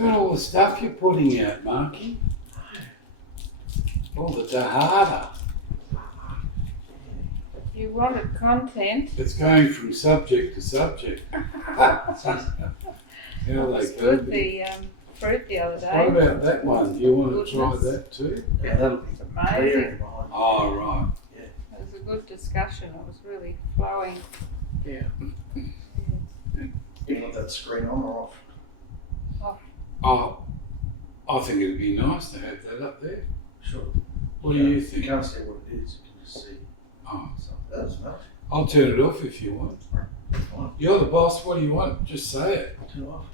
at all the stuff you're putting out, Marky. All the data. You wanted content. It's going from subject to subject. It was good, the fruit the other day. What about that one? Do you want to try that too? Yeah, that'll be Amazing. Oh, right. It was a good discussion. It was really flowing. Yeah. You want that screen on or off? Oh, I think it'd be nice to have that up there. Sure. What do you think? You can't see what it is, you can just see. Oh, That was nice. I'll turn it off if you want. Fine. You're the boss. What do you want? Just say it. Turn it off.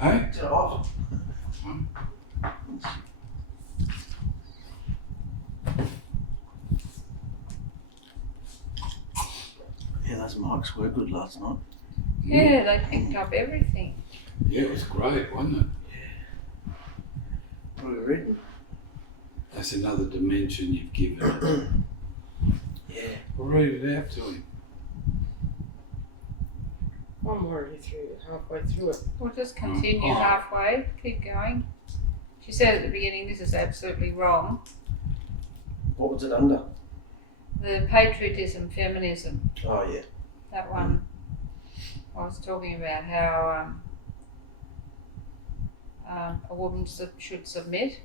Hey? Turn it off. Yeah, those mics were good last night. Yeah, they picked up everything. Yeah, it was great, wasn't it? What are we reading? That's another dimension you've given it. Yeah. We'll read it out to him. I'm already halfway through it. We'll just continue halfway. Keep going. She said at the beginning, this is absolutely wrong. What was it under? The patriotism, feminism, Oh, yeah. that one. I was talking about how a woman should submit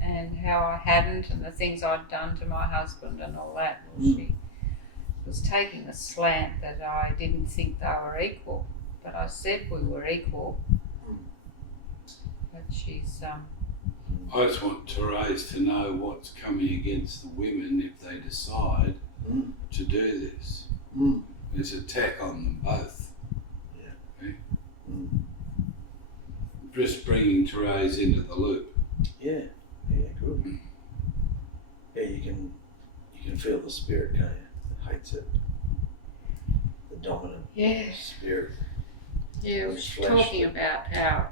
and how I hadn't and the things I'd done to my husband and all that. Well, she was taking the slant that I didn't think they were equal, but I said we were equal. But she's I just want Therese to know what's coming against the women if they decide to do this. There's an attack on them both. Yeah. Okay? Just bringing Therese into the loop. Yeah. Yeah, good. Yeah, you can feel the spirit, can't you? That hates it. The dominant spirit. Yeah, well, she's talking about how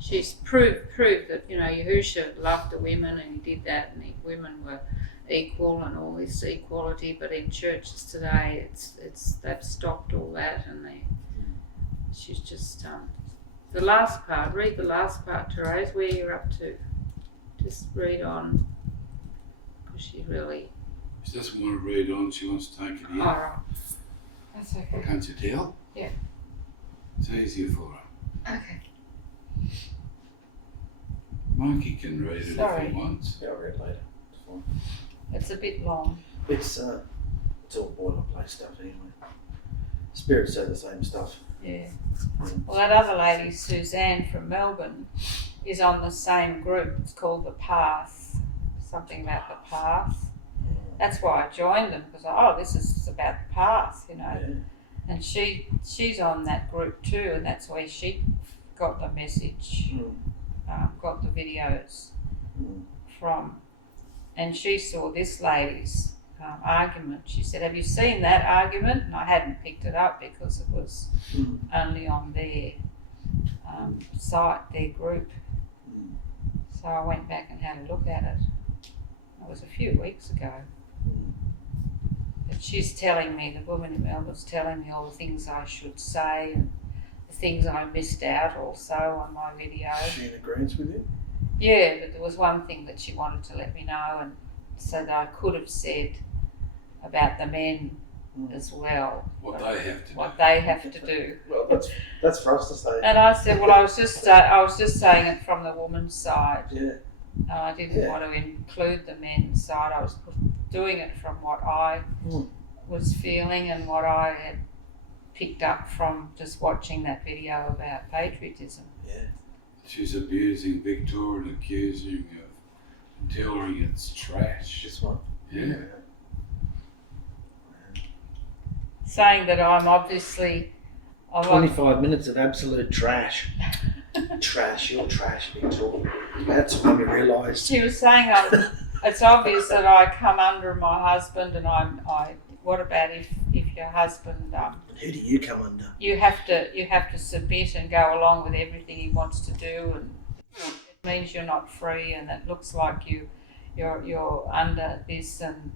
she's proved that, you know, Yahusha loved the women and he did that and the women were equal and all this equality, but in churches today they've stopped all that and she's just the last part, read the last part, Therese, where you're up to. Just read on, because she really... She doesn't want to read on, she wants to take it in. All right. That's okay. Can't you tell? Yeah. It's easier for her. Okay. Monkey can read it if he wants. Yeah, I'll read it later. It's fine. It's a bit long. It's all boilerplate stuff anyway. Spirits say the same stuff. Yeah. Well, that other lady, Suzanne from Melbourne, is on the same group. It's called The Path. Something about the path. That's why I joined them, because this is about the path, you know. Yeah. And she's on that group too, and that's where she got the message, got the videos from. And she saw this lady's argument. She said, "Have you seen that argument?" And I hadn't picked it up because it was only on their site, their group. So I went back and had a look at it. It was a few weeks ago. But she's telling me, the woman in Melbourne's telling me all the things I should say and the things I missed out also on my video. She in agreement with you? Yeah, but there was one thing that she wanted to let me know, and so that I could have said about the men as well. What they have to do. What they have to do. Well, that's for us to say. And I said, well, I was just saying it from the woman's side. Yeah. I didn't want to include the men's side. I was doing it from what I was feeling and what I had picked up from just watching that video about patriotism. Yeah. She's abusing Victoria and accusing of telling it's trash. This one? Yeah. Saying that I'm obviously... 25 minutes of absolute trash. Trash, you're trash, Victoria. That's when we realised. She was saying it's obvious that I come under my husband, and what about if your husband... Who do you come under? You have to submit and go along with everything he wants to do, and it means you're not free, and it looks like you're under this and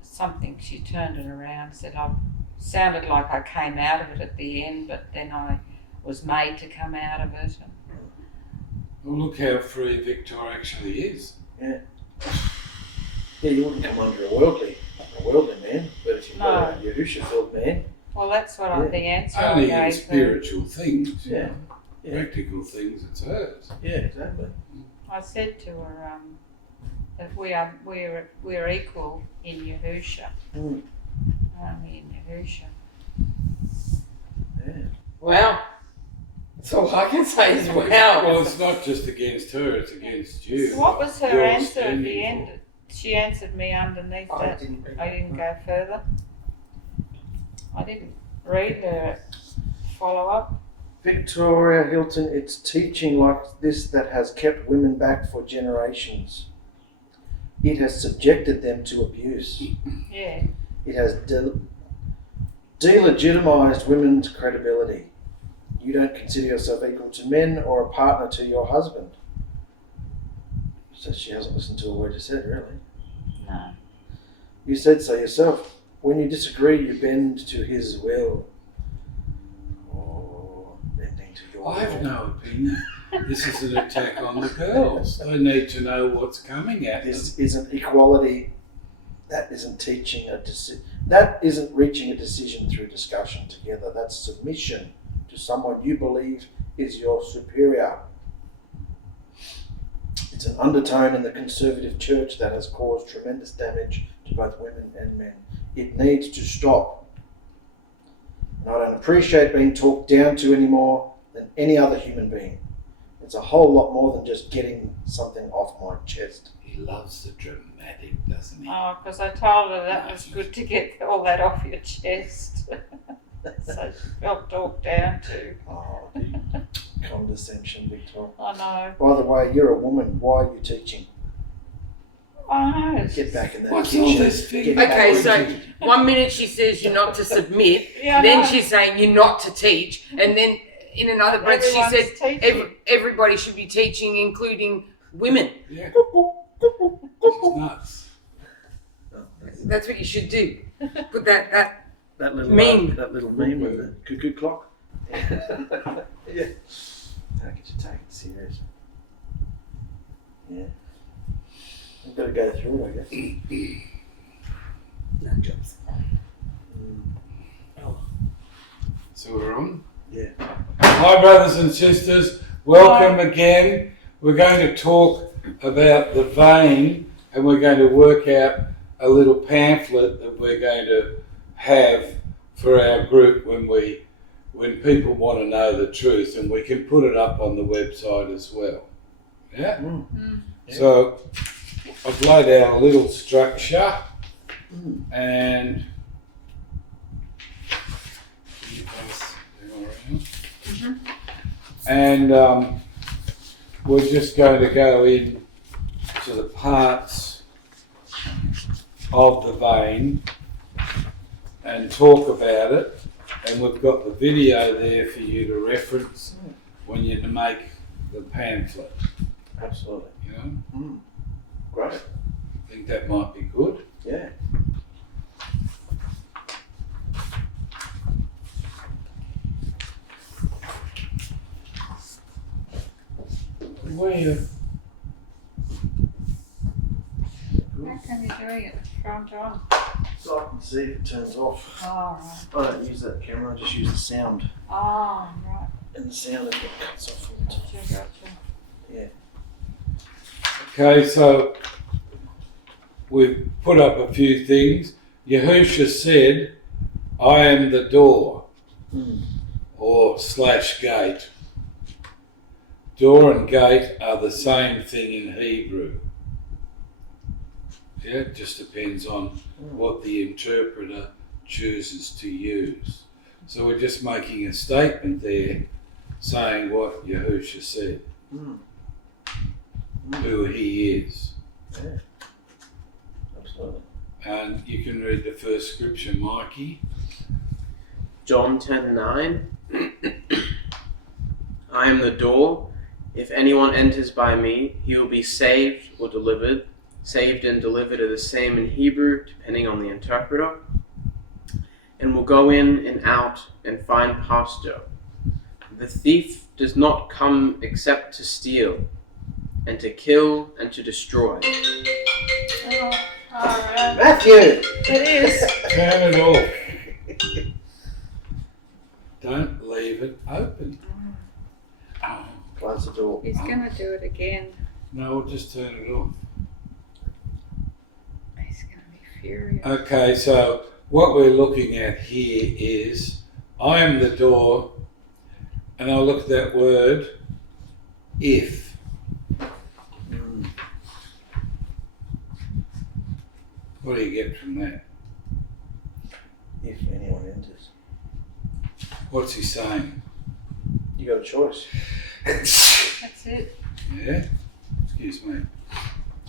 something. She turned it around, said I sounded like I came out of it at the end, but then I was made to come out of it. Well, look how free Victor actually is. Yeah, you wouldn't come under a worldly man, but if you've got a Yahusha-filled man. Well, that's what the answer I Only in gave spiritual things. Yeah. Practical things, it's hers. Yeah, exactly. I said to her that we're equal in Yahusha. Mm. Only in Yahusha. Yeah. Wow. That's all I can say is wow. Well, it's not just against her, it's against you. So what was her You're answer at the standing end? She answered me underneath that. I didn't go further. I didn't read the follow-up. Victoria Hilton, it's teaching like this that has kept women back for generations. It has subjected them to abuse. Yeah. It has delegitimized women's credibility. You don't consider yourself equal to men or a partner to your husband. So she hasn't listened to a word you said, really. No. You said so yourself. When you disagree, you bend to his will. Or bending to your I have will. no opinion. This is an attack on the girls. They need to know what's coming at them. This isn't equality. That isn't teaching a decision. That isn't reaching a decision through discussion together. That's submission to someone you believe is your superior. It's an undertone in the conservative church that has caused tremendous damage to both women and men. It needs to stop. And I don't appreciate being talked down to any more than any other human being. It's a whole lot more than just getting something off my chest. He loves the dramatic, doesn't he? Oh, because I told her that was good to get all that off your chest. So she felt talked down to. Oh, the condescension, Victor. I know. By the way, you're a woman. Why are you teaching? I know. Get back in that What's kitchen. all this thing? Get back Okay, in so the kitchen. 1 minute she says you're not to submit, Yeah, I then know. she's saying you're not to teach, and then in another breath Everyone's she said teaching. everybody should be teaching, including women. Yeah. She's nuts. That's what you should do. Put that That little meme. That little meme with the cuckoo clock. Yeah. How could you take it serious? Yeah. I've got to go through it, I guess. no jobs. So we're on? Yeah. Hi, brothers and sisters. Welcome again. We're going to talk about the vein, and we're going to work out a little pamphlet that we're going to have for our group when people want to know the truth, and we can put it up on the website as well. Yeah? Yeah. So I've laid out a little structure, and and we're just going to go in to the parts of the vein and talk about it, and we've got the video there for you to reference when you make the pamphlet. Absolutely. You know, Great. I think that might be good. Yeah. Where? How come you're doing it front on? So I can see if it turns off. Oh, right. I don't use that camera, I just use the sound. Oh, right. And the sound if it cuts off all the time. Gotcha. Yeah. Okay, so we've put up a few things. Yahusha said, I am the door, or / gate. Door and gate are the same thing in Hebrew. Yeah, it just depends on what the interpreter chooses to use. So we're just making a statement there saying what Yahusha said, who he is. Yeah. Absolutely. And you can read the first scripture, Mikey. John 10:9. I am the door. If anyone enters by me, he will be saved or delivered. Saved and delivered are the same in Hebrew, depending on the interpreter. And will go in and out and find pasture. The thief does not come except to steal, and to kill, and to destroy. Oh, alright. Matthew! It is. Turn it off. Don't leave it open. Oh, Close the door. He's going to do it again. no, we'll just turn it off. He's going to be furious. Okay, so what we're looking at here is I am the door, and I'll look at that word, if. What do you get from that? If anyone enters. What's he saying? You got a choice. That's it. Yeah? Excuse me.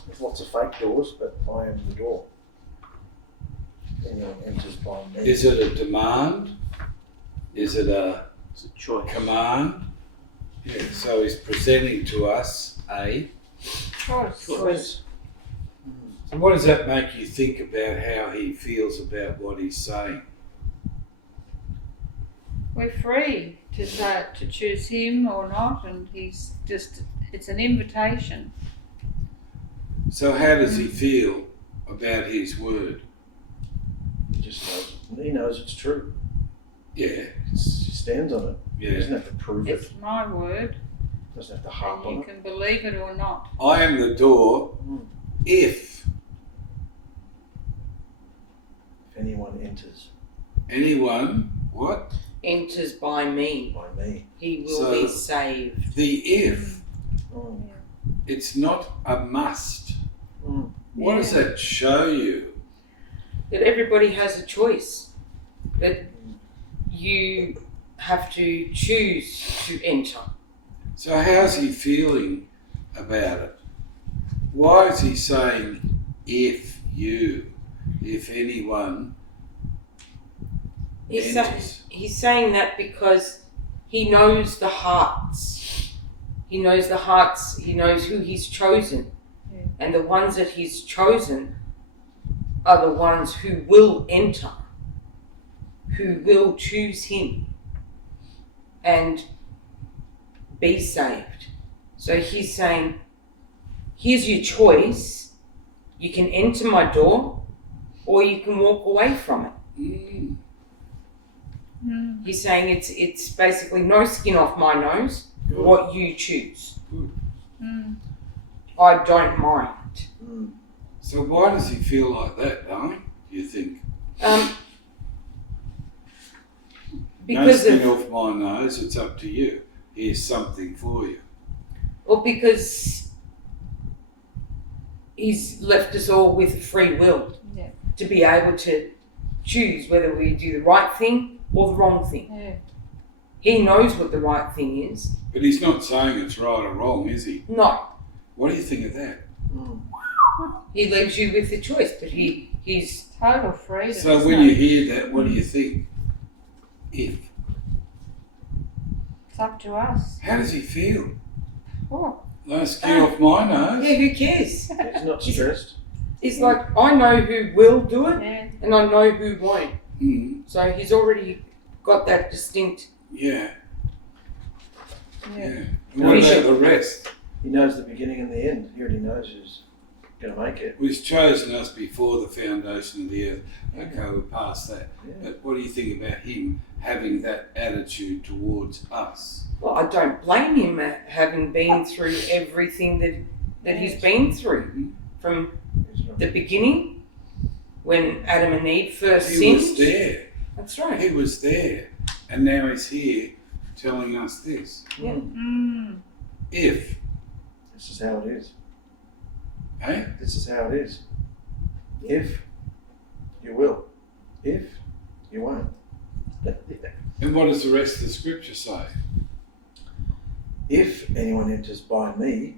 There's lots of fake doors, but I am the door. Anyone enters by me. Is it a demand? Is it a It's a choice. command? Yeah, so he's presenting to us a. Choice. Choice. So what does that make you think about how he feels about what he's saying? We're free to choose him or not, and he's just, it's an invitation. So how does he feel about his word? He just knows. He knows it's true. Yeah, He stands on it. He yeah. doesn't have to prove it. It's my word, Doesn't have to harp and on you it. can believe it or not. I am the door if If anyone enters anyone, what? Enters by me, by me. he will So- be saved. The if, Mm. it's not a must. Mm. What does that show you? That everybody has a choice. That you have to choose to enter. So how's he feeling about it? Why is he saying if anyone enters? He's saying that because he knows the hearts. He knows the hearts. He knows who he's chosen. Yeah. And the ones that he's chosen are the ones who will enter, who will choose him and be saved. So he's saying, here's your choice. You can enter my door or you can walk away from it. Mm. Mm. He's saying it's basically no skin off my nose, what you choose. Mm. I don't mind. Mm. So why does he feel like that, do you think? Because no skin of, off my nose, it's up to you. Here's something for you. or because he's left us all with free will Yeah. to be able to choose whether we do the right thing or the wrong thing. Yeah. He knows what the right thing is. But he's not saying it's right or wrong, is he? No, What do you think of that? Mm. he leaves you with the choice, but he's Total freedom. So isn't when it? you hear that, what do you think? If. It's up to us. How does he feel? Oh. No skin off my nose. yeah, who cares? He's not stressed. It's like, I know who will do it Yeah. and I know who won't. Mm. So he's already got that distinct. Yeah. Yeah. Yeah. And what about the rest? He knows the beginning and the end. He already knows who's going to make it. He's chosen us before the foundation of the earth. Okay, we're past that. Yeah. But what do you think about him having that attitude towards us? Well, I don't blame him having been through everything that he's been through. From He's not- the beginning, when Adam and Eve first He sinned. was there. That's right. He was there. And now he's here telling us this. Yeah. Mm. If, This is how it is. eh? This is how it is. If you will. If you won't. And what does the rest of the scripture say? If anyone enters by me,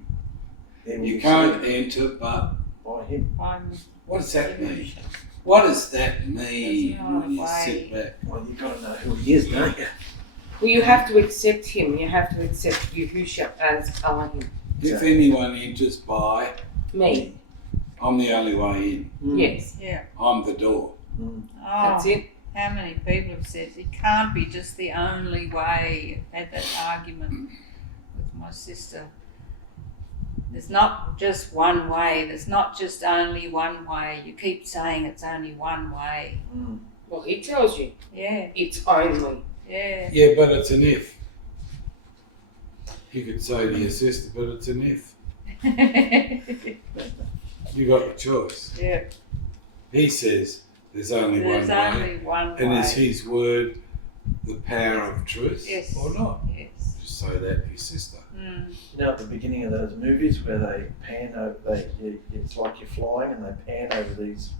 he will You be can't saved enter but. by him. I'm What does that mean? What does that mean There's no when you way. sit back? Well, you've got to know who he is, don't you? Well, you have to accept him. You have to accept Yahusha as Alahim. If anyone enters by, Me. I'm the only way in. Mm. Yes. yeah. I'm the door. Mm. Oh, That's it. How many people have said it can't be just the only way? I've had that argument with my sister. There's not just one way. There's not just only one way. You keep saying it's only one way. Well, he tells you Yeah, it's only. yeah. Yeah, but it's an if. You could say to your sister, but it's an if. You got the choice. Yeah. He says there's only There's one way. only one way. And is his word the power of truth Yes. or not? Yes. Just say that to your sister. Mm. You know, at the beginning of those movies where they pan over, it's like you're flying and they pan over these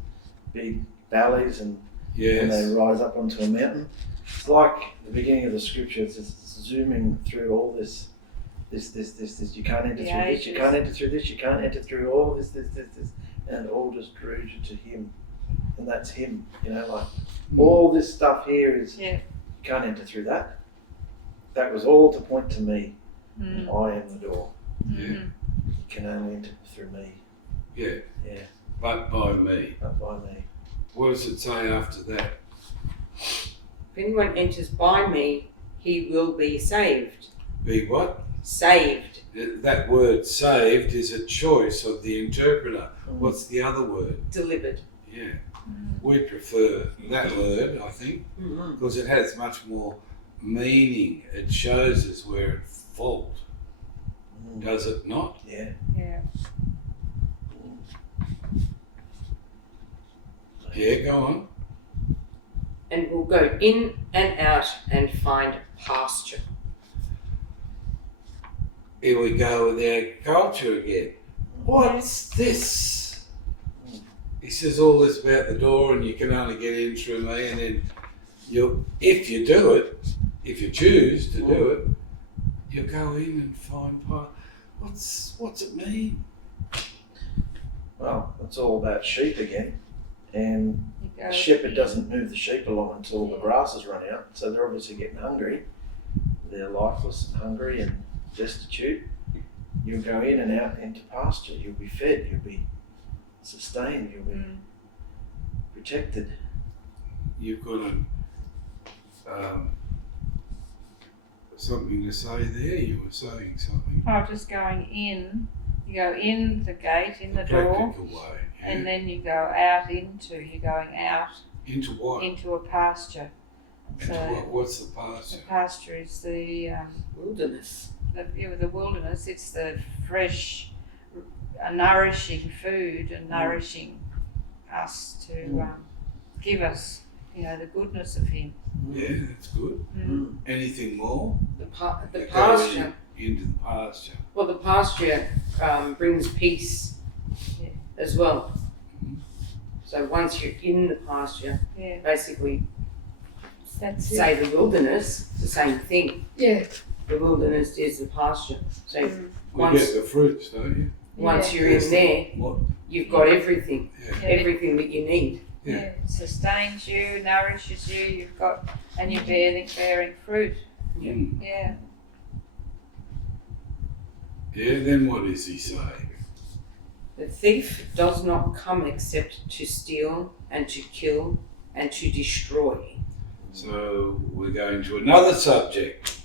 big valleys and Yes. they rise up onto a mountain. It's like the beginning of the scripture. It's just zooming through all this. You can't enter The through this. You ages. can't enter through this. You can't enter through all this, and it all just drew you to Him, and that's Him. You know, like all this stuff here is. Yeah. You can't enter through that. That was all to point to me. Mm. I am the door. Yeah. Mm. You can only enter through me. Yeah. Yeah. But by me. Not by me. What does it say after that? If anyone enters by me, he will be saved. Be what? Saved. That word saved is a choice of the interpreter. What's the other word? Delivered. Yeah. We prefer that word, I think, Mm-hmm. because it has much more meaning. It shows us we're at fault. Does it not? Yeah. Yeah. Yeah, go on. And will go in and out and find pasture. Here we go with our culture again. What's this? He says all this about the door and you can only get in through me, and then if you do it, if you choose to do it, you'll go in and find pasture. What's it mean? Well, it's all about sheep again. And You go the shepherd doesn't move the sheep along until the grass has run out. So they're obviously getting hungry. They're lifeless and hungry and destitute. You'll go in and out into pasture. You'll be fed. You'll be sustained. You'll be protected. You've got something to say there. You were saying something. Oh, just going in. You go in the gate, in the door, Practical way. Yeah. and then you go out you're going out Into what? into a pasture. Into So what? What's the the pasture? pasture is the Wilderness. the wilderness. It's the fresh, nourishing food and nourishing us to give us, the goodness of Him. Yeah, that's good. Anything more? The You go pasture. into the pasture. Well, the pasture brings peace Yeah. as well. Mhm. So once you're in the pasture, Yeah, basically, that's say the wilderness, it's the same thing. Yeah. The wilderness is the pasture. So Mm. We Once- get the fruits, don't you? once Yeah. you're in there, What? you've got everything, Yeah. everything that you need. Yeah. Yeah, it sustains you, nourishes you. And you're bearing fruit. Yeah. Mm. Yeah. Yeah, then what does he say? The thief does not come except to steal and to kill and to destroy. So we're going to another subject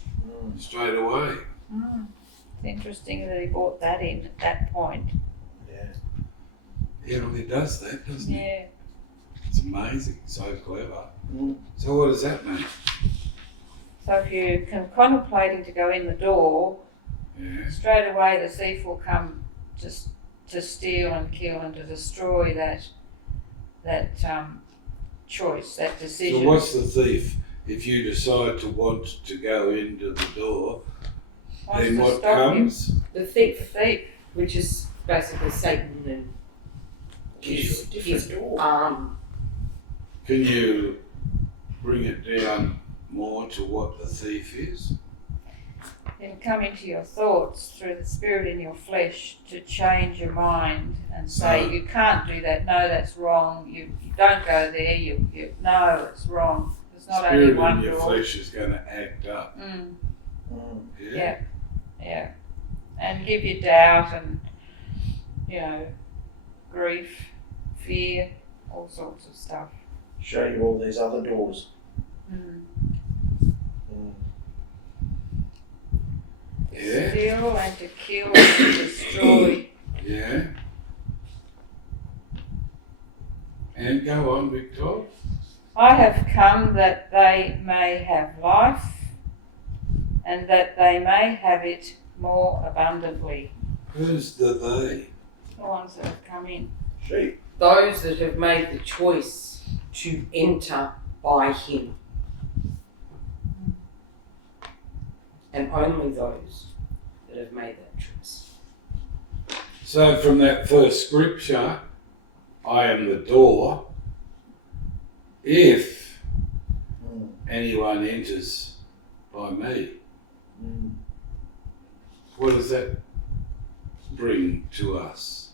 straight away. It's interesting that he brought that in at that point. Yeah. Yeah, well, he does that, doesn't he? Yeah. It's amazing, so clever. Mm. So what does that mean? So if you're contemplating to go in the door, Yeah. straight away the thief will come just to steal and kill and to destroy that choice, that decision. So what's the thief? If you decide to want to go into the door, Wants then to what stop comes? The The thief, thief. which is basically Satan and his arm. Can you bring it down more to what the thief is? Then come into your thoughts through the spirit in your flesh to change your mind and say, No. you can't do that. No, that's wrong. You don't go there. You no, it's wrong. There's not only Spirit one in your door. flesh is going to act up. Mm, Yeah. yeah. And give you doubt and, grief, fear, all sorts of stuff. show you all these other doors. Yeah. Steal and to kill and to destroy. Yeah. And go on, Victor. I have come that they may have life, and that they may have it more abundantly. Who's the they? The ones that have come in. Sheep. Those that have made the choice to enter by him. And only those that have made that choice. So from that first scripture, I am the door. If anyone enters by me, what does that bring to us?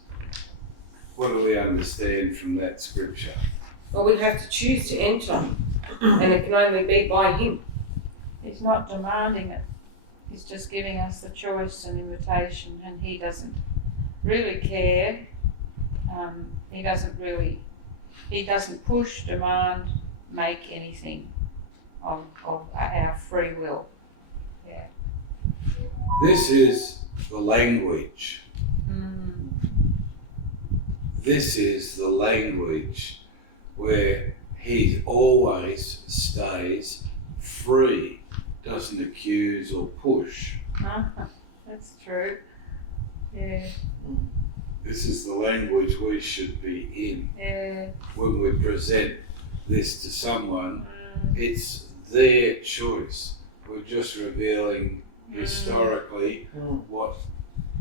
What do we understand from that scripture? Well, we have to choose to enter, and it can only be by him. He's not demanding it. He's just giving us the choice and invitation, and he doesn't really care. He doesn't push, demand, make anything of our free will. Yeah. This is the language. This is the language where he always stays free, doesn't accuse or push. That's true. Yeah. This is the language we should be in. Yeah. When we present this to someone, it's their choice. We're just revealing historically what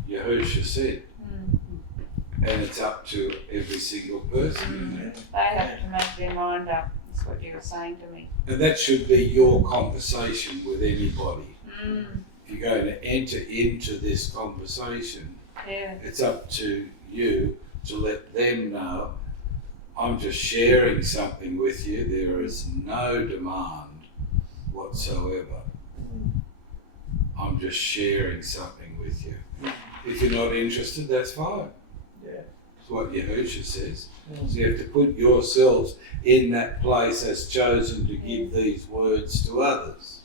Yahusha said. And it's up to every single person. They have to make their mind up. That's what you were saying to me. And that should be your conversation with anybody. If you're going to enter into this conversation, it's up to you to let them know, I'm just sharing something with you. There is no demand whatsoever. I'm just sharing something with you. If you're not interested, that's fine. That's what Yahusha says. So you have to put yourselves in that place as chosen to give these words to others.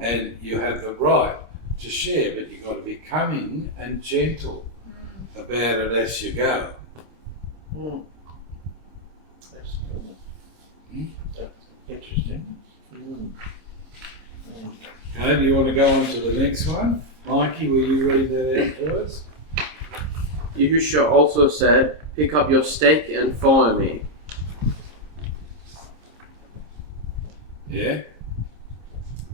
And you have the right to share, but you've got to be coming and gentle about it as you go. That's interesting. Okay, do you want to go on to the next one? Mikey, will you read that out to us? Yahusha also said, pick up your stake and follow me. Yeah?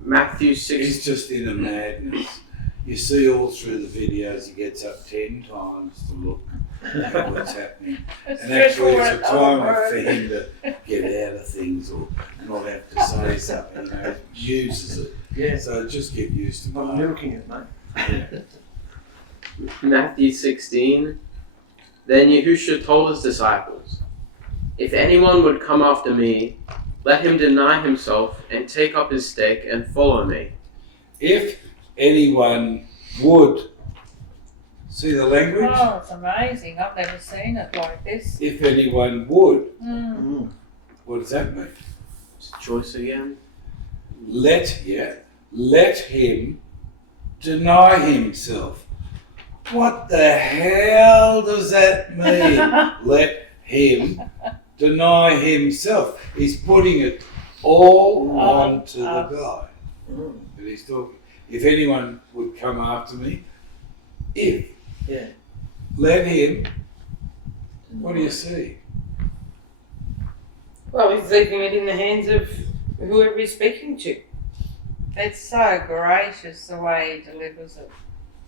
Matthew 6. He's just in a madness. You see all through the videos, he gets up 10 times to look at what's happening. And actually it's a time for him to get out of things or not have to say something, he uses it. Yeah. So just get used to I'm it. milking it, mate. Matthew 16. Then Yahusha told his disciples, if anyone would come after me, let him deny himself and take up his stake and follow me. If anyone would, see the language? Oh, it's amazing. I've never seen it like this. If anyone would, what does that mean? It's a choice again. Let him deny himself. What the hell does that mean? Let him deny himself. He's putting it all onto the guy that he's talking. If anyone would come after me, let him. What do you see? Well, he's leaving it in the hands of whoever he's speaking to. It's so gracious the way he delivers it.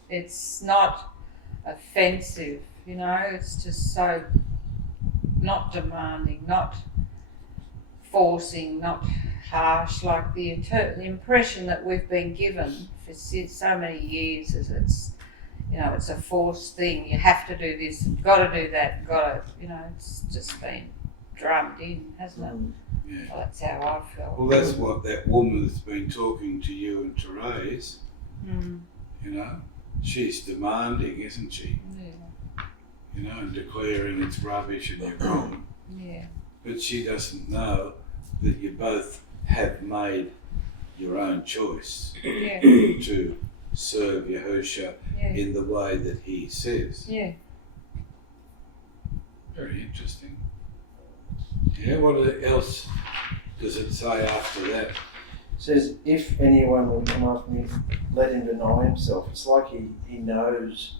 It's not offensive, it's just so not demanding, not forcing, not harsh, like the impression that we've been given for so many years is it's a forced thing. You have to do this, you've got to do that, it's just been drummed in, hasn't it? Yeah. Well, that's how I felt. Well, that's what that woman that's been talking to you and Therese, she's demanding, isn't she? Yeah. And declaring it's rubbish and you're wrong. Yeah. but she doesn't know that you both have made your own choice Yeah. to serve Yahusha Yeah. in the way that he says. Yeah. Very interesting. Yeah, what else does it say after that? It says, if anyone will come after me, let him deny himself. It's like he knows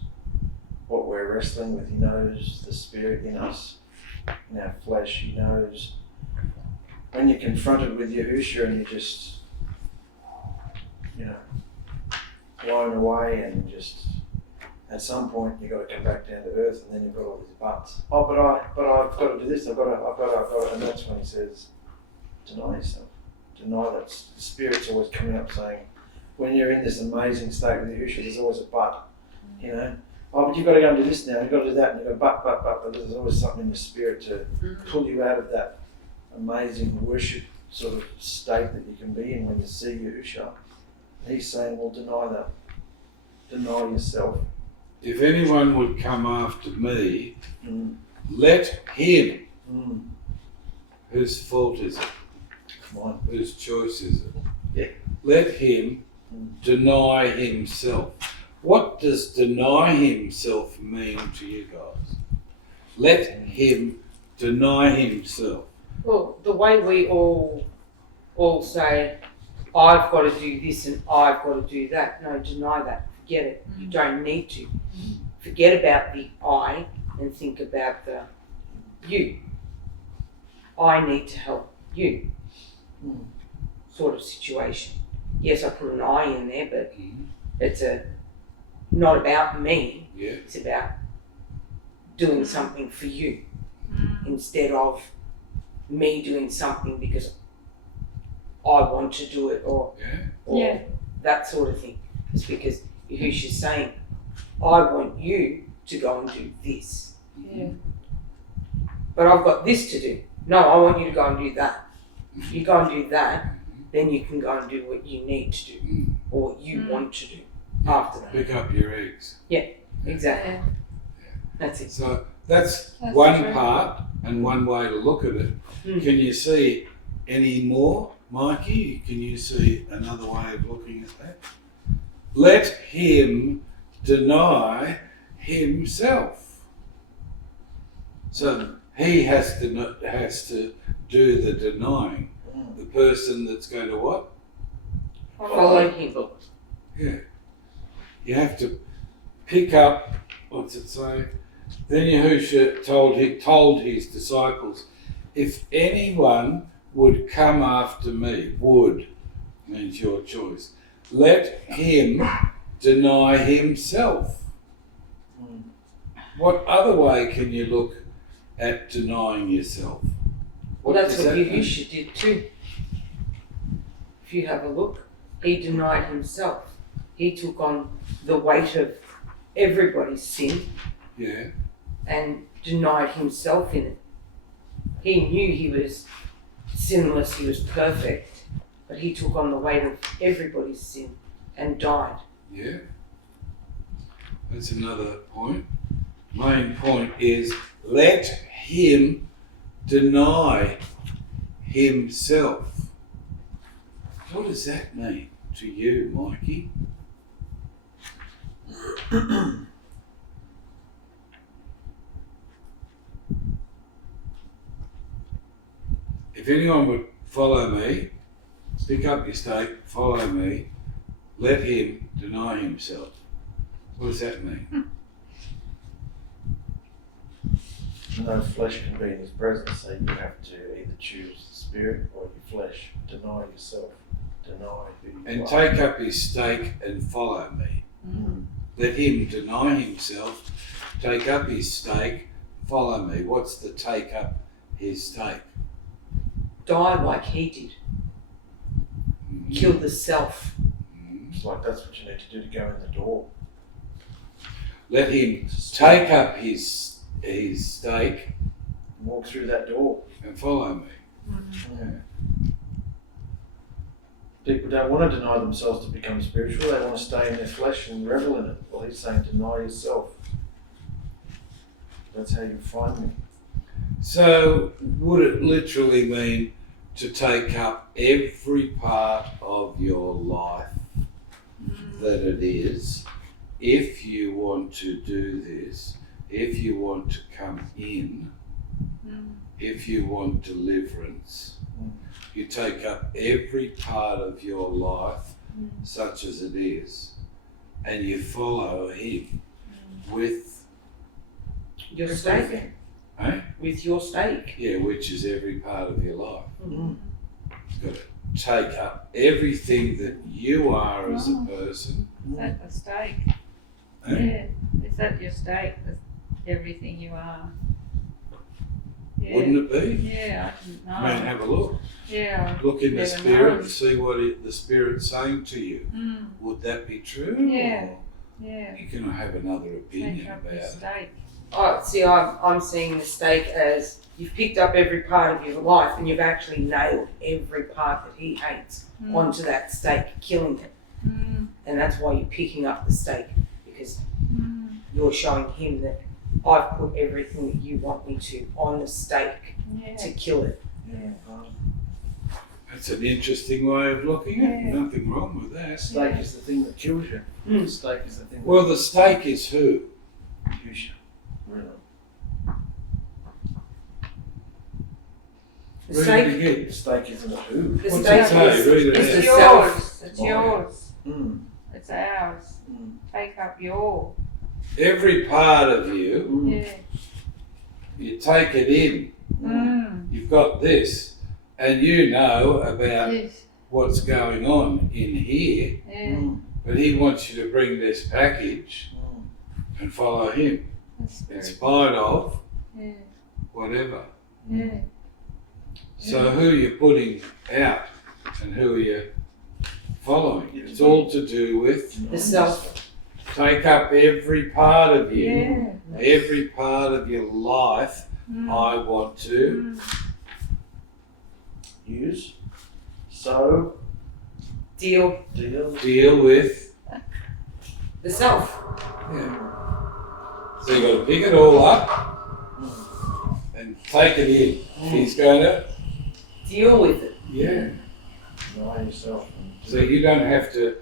what we're wrestling with. He knows the spirit in us, in our flesh. He knows when you're confronted with Yahusha and you're just, blown away, and just at some point you've got to come back down to earth, and then you've got all these buts. Oh, but I've got to do this. I've got to, and that's when he says, deny yourself. Deny that. The Spirit's always coming up saying, when you're in this amazing state with Yahusha, there's always a but. Oh, but you've got to go and do this now. You've got to do that, and you go but there's always something in the Spirit to pull you out of that amazing worship sort of state that you can be in when you see Yahusha. He's saying, well, deny that. Deny yourself. If anyone would come after me, let him. Whose fault is it? Come on. Whose choice is it? Yeah. Let him deny himself. What does deny himself mean to you guys? Let him deny himself. Well, the way we all say, I've got to do this and I've got to do that. No, deny that. Forget it. You don't need to. Forget about the I and think about the you. I need to help you sort of situation. Yes, I put an I in there, but it's not about me. Yeah. It's about doing something for you instead of me doing something because I want to do it or that sort of thing. It's because Yahusha's saying, I want you to go and do this. Yeah. But I've got this to do. No, I want you to go and do that. You go and do that, then you can go and do what you need to do or what you want to do after that. Pick up your eggs. Exactly. Yeah. That's it. So that's That's one true. part and one way to look at it. Can you see any more, Mikey? Can you see another way of looking at that? Let him deny himself. So he has to do the denying. The person that's going to what? Follow him. Yeah. You have to pick up, what's it say? Then Yahusha told his disciples, if anyone would come after me, would means your choice, let him deny himself. What other way can you look at denying yourself? Well, that's does what that mean? Yahusha did too. If you have a look, he denied himself. He took on the weight of everybody's sin Yeah. and denied himself in it. He knew he was sinless, he was perfect, but he took on the weight of everybody's sin and died. Yeah. That's another point. Main point is let him deny himself. What does that mean to you, Mikey? If anyone would follow me, pick up your stake, follow me, let him deny himself. What does that mean? No flesh can be in his presence, so you have to either choose the Spirit or your flesh. Deny yourself. Deny who you And are. take up his stake and follow me. Let him deny himself, take up his stake, follow me. What's the take up his stake? Die like he did. Kill the self. It's like that's what you need to do to go in the door. Let him take up his stake Walk through that door. and follow me. People don't want to deny themselves to become spiritual. They want to stay in their flesh and revel in it. Well, he's saying deny yourself. That's how you find me. So would it literally mean to take up every part of your life that it is, if you want to do this, if you want to come in, if you want deliverance, you take up every part of your life such as it is, and you follow him with Your stake. Eh? With your stake. Yeah, which is every part of your life. Mm. You've got to take up everything that you are as a person. Is that the stake? Eh? Yeah. Is that your stake? Everything you are? Yeah. Wouldn't it be? Yeah, I didn't know. I mean, have a look. Yeah. Look in the Never spirit known. and see what the spirit's saying to you. Would that be true? Yeah. Or Yeah. you can have another Take opinion up about your it. stake. Oh, see, I'm seeing the stake as you've picked up every part of your life and you've actually nailed every part that he hates onto that stake, killing it. And that's why you're picking up the stake, because you're showing him that I've put everything that you want me to on the stake Yeah. to kill it. Yeah. That's an interesting way of looking at it. Yeah. Nothing wrong with that. Stake is the thing that kills you. Mm. The stake is the thing Well, the stake is who? that Yahusha. Really. The Read it stake, again. The stake isn't who. the What's stake it say? is Read it it's out. the It's self. yours. It's Mine. yours. Mm. It's ours. Mm. Take up your. Every part of you, Mm. Yeah. you take it in. You've got this, and you know about Yes. what's going on in here, Yeah. Mm. but he wants you to bring this package Mm. and follow him That's in very spite of Yeah. whatever. Yeah. So who you're putting out and who are you following? It's all to do with The self. take up every part of you, Yeah. every part of your life. I want to Use. So. Deal. deal with. The self. Yeah. So you got to pick it all up and take it in. He's going to, Deal with it. yeah. Know yourself. So you don't have to.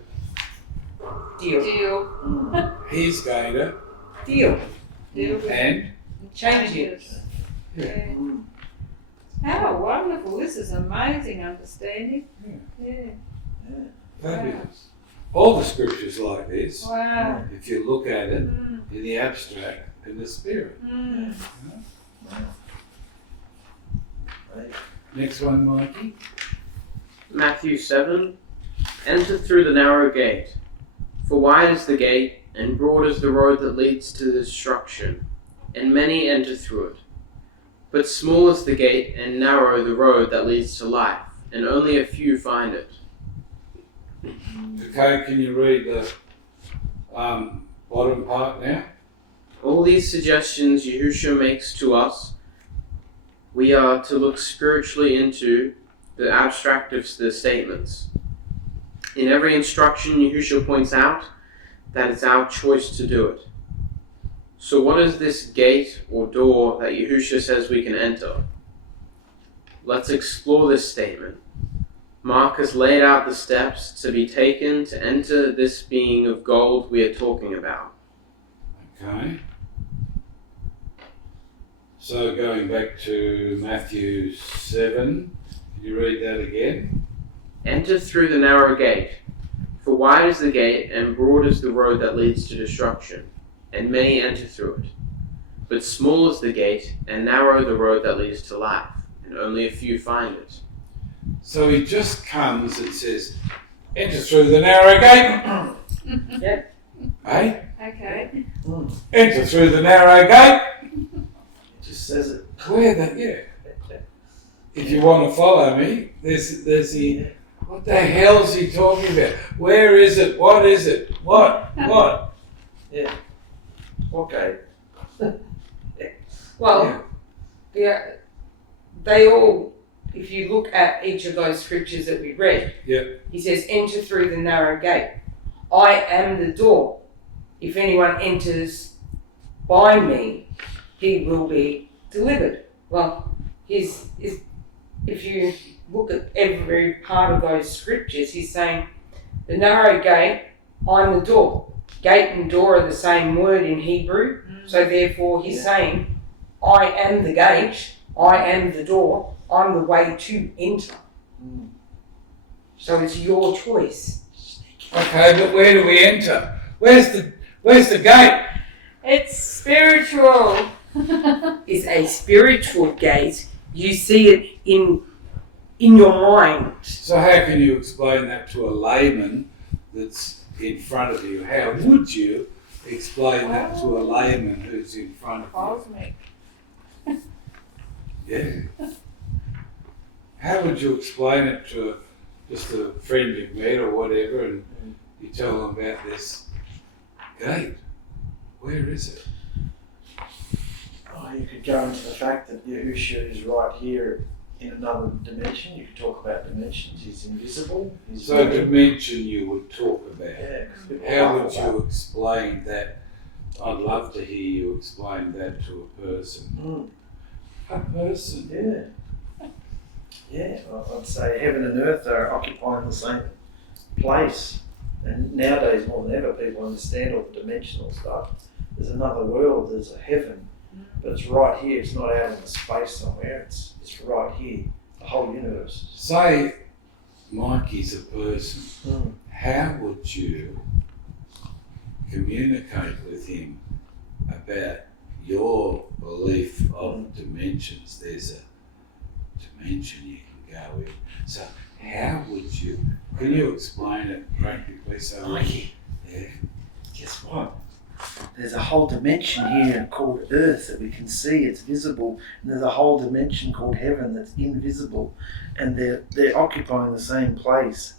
Deal. Deal. Mm. He's going to, Deal. Deal with and Change it. Yeah. Mm. How wonderful. This is amazing understanding. Yeah. fabulous. All the scriptures like this. Wow. If you look at it Mm. in the abstract, in the spirit. Mm. Right. Next one, Mikey. Matthew 7. Enter through the narrow gate, for wide is the gate, and broad is the road that leads to destruction, and many enter through it. But small is the gate, and narrow the road that leads to life, and only a few find it. Okay, can you read the bottom part now? All these suggestions Yahusha makes to us, we are to look spiritually into the abstract of the statements. In every instruction, Yahusha points out that it's our choice to do it. So what is this gate or door that Yahusha says we can enter? Let's explore this statement. Mark has laid out the steps to be taken to enter this being of gold we are talking about. Okay. So going back to Matthew 7, can you read that again? Enter through the narrow gate, for wide is the gate and broad is the road that leads to destruction, and many enter through it. But small is the gate and narrow the road that leads to life, and only a few find it. So he just comes and says, enter through the narrow gate. Yeah. Hey? Okay. Enter through the narrow gate. It just says it. Where the, yeah. If you want to follow me, there's the, what the hell's he talking about? Where is it? What is it? What? Yeah. Okay. Well, yeah, they all, if you look at each of those scriptures that we read, he says, enter through the narrow gate. I am the door. If anyone enters by me, he will be delivered. Well, if you look at every part of those scriptures, he's saying, the narrow gate, I'm the door. Gate and door are the same word in Hebrew, so therefore he's saying, I am the gate, I am the door, I'm the way to enter. So it's your choice. Okay, but where do we enter? Where's the gate? It's spiritual. Is a spiritual gate. You see it in your mind. So how can you explain that to a layman that's in front of you? How would you explain that to a layman who's in front of Cosmic. you? Yeah. How would you explain it to just a friend you've met or whatever, and you tell them about this gate? Where is it? Oh, you could go into the fact that Yahusha is right here in another dimension. You could talk about dimensions. He's invisible. So dimension you would talk about. Yeah. 'Cause people How laugh would about you explain that? I'd love to hear you explain that to a person. A person? Yeah. Yeah, I'd say heaven and earth are occupying the same place. And nowadays, more than ever, people understand all the dimensional stuff. There's another world, there's a heaven, but it's right here. It's not out in the space somewhere. It's right here, the whole universe. Say Mikey's a person. How would you communicate with him about your belief of dimensions? There's a dimension you can go in. So how would you, can you explain it practically? So Mikey, yeah. guess what? There's a whole dimension here called earth that we can see, it's visible, and there's a whole dimension called heaven that's invisible, and they're occupying the same place,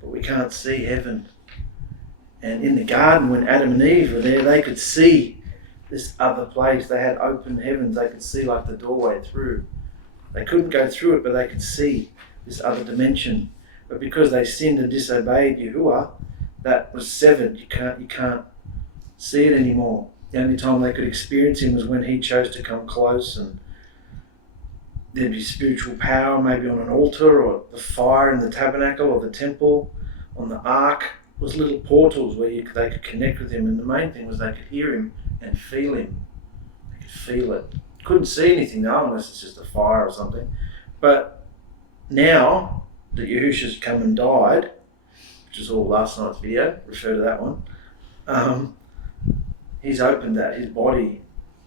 but we can't see heaven. And in the garden, when Adam and Eve were there, they could see this other place. They had open heavens. They could see like the doorway through. They couldn't go through it, but they could see this other dimension. But because they sinned and disobeyed Yahuah, that was severed. You can't see it anymore. The only time they could experience him was when he chose to come close, and there'd be spiritual power, maybe on an altar, or the fire in the tabernacle or the temple. On the ark was little portals where they could connect with him, and the main thing was they could hear him and feel him. They could feel it. Couldn't see anything though, unless it's just a fire or something. But now that Yahusha's come and died, which is all last night's video, refer to that one, he's opened that, his body.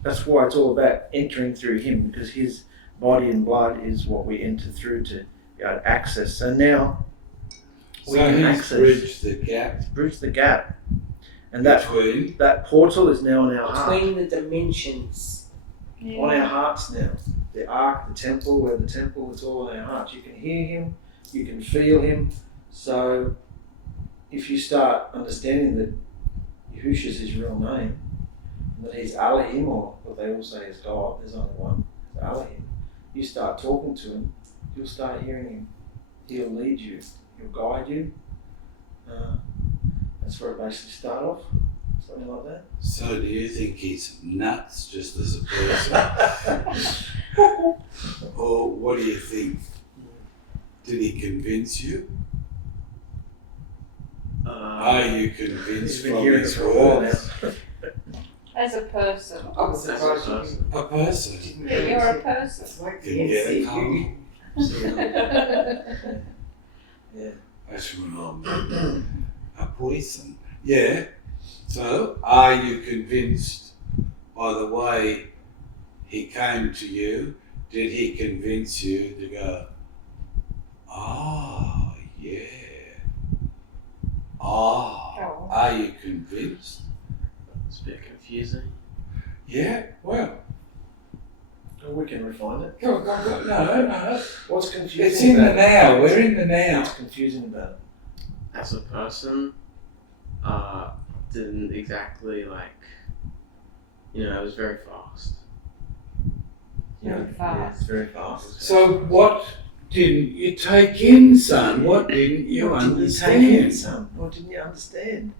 That's why it's all about entering through him, because his body and blood is what we enter through to be able to access. So now we can access. Bridged the gap. Bridge the gap. And that portal is now on our heart. Between the dimensions. Yeah. On our hearts now. The ark, the temple, where the temple is all on our hearts. You can hear him, you can feel him. So if you start understanding that Yahusha is his real name, that he's Alahim, or what they all say is God, there's only one, it's Alahim. You start talking to him, you'll start hearing him. He'll lead you, he'll guide you. That's where it basically starts off, something like that. So do you think he's nuts just as a person? Or what do you think? Did he convince you? Are you convinced He's been from hearing it his for a while words? now. As a person. I'm As a surprised person. A person Yeah, you're a person. It's like can the get a MCU. cold. Yeah. That's wrong. A poison. Yeah. So, are you convinced by the way he came to you? Did he convince you to go, oh, yeah. Oh, are you convinced? It's a bit confusing. Yeah, well. Well, we can refine it. Go. No. What's confusing It's in the about it? now. We're in the now. What's confusing about it? As a person, didn't exactly it was very fast. Very fast. It's very fast. So what didn't you take in, son? What didn't you What didn't understand? you take in, son? What didn't you understand?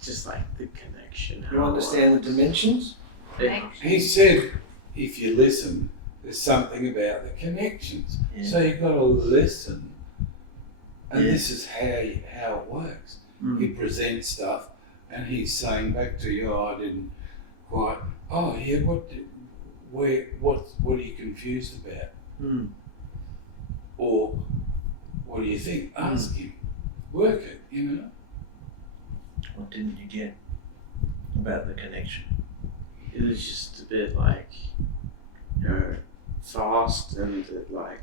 Just like the connection. You understand the dimensions? Yeah. He said if you listen, there's something about the connections. Yeah. So you've got to listen, and Yeah. this is how it works. He presents stuff, and he's saying back to you, I didn't quite. Oh yeah, what are you confused about? Or what do you think? Ask him. Work it. You know. What didn't you get about the connection? It was just a bit like, fast and like,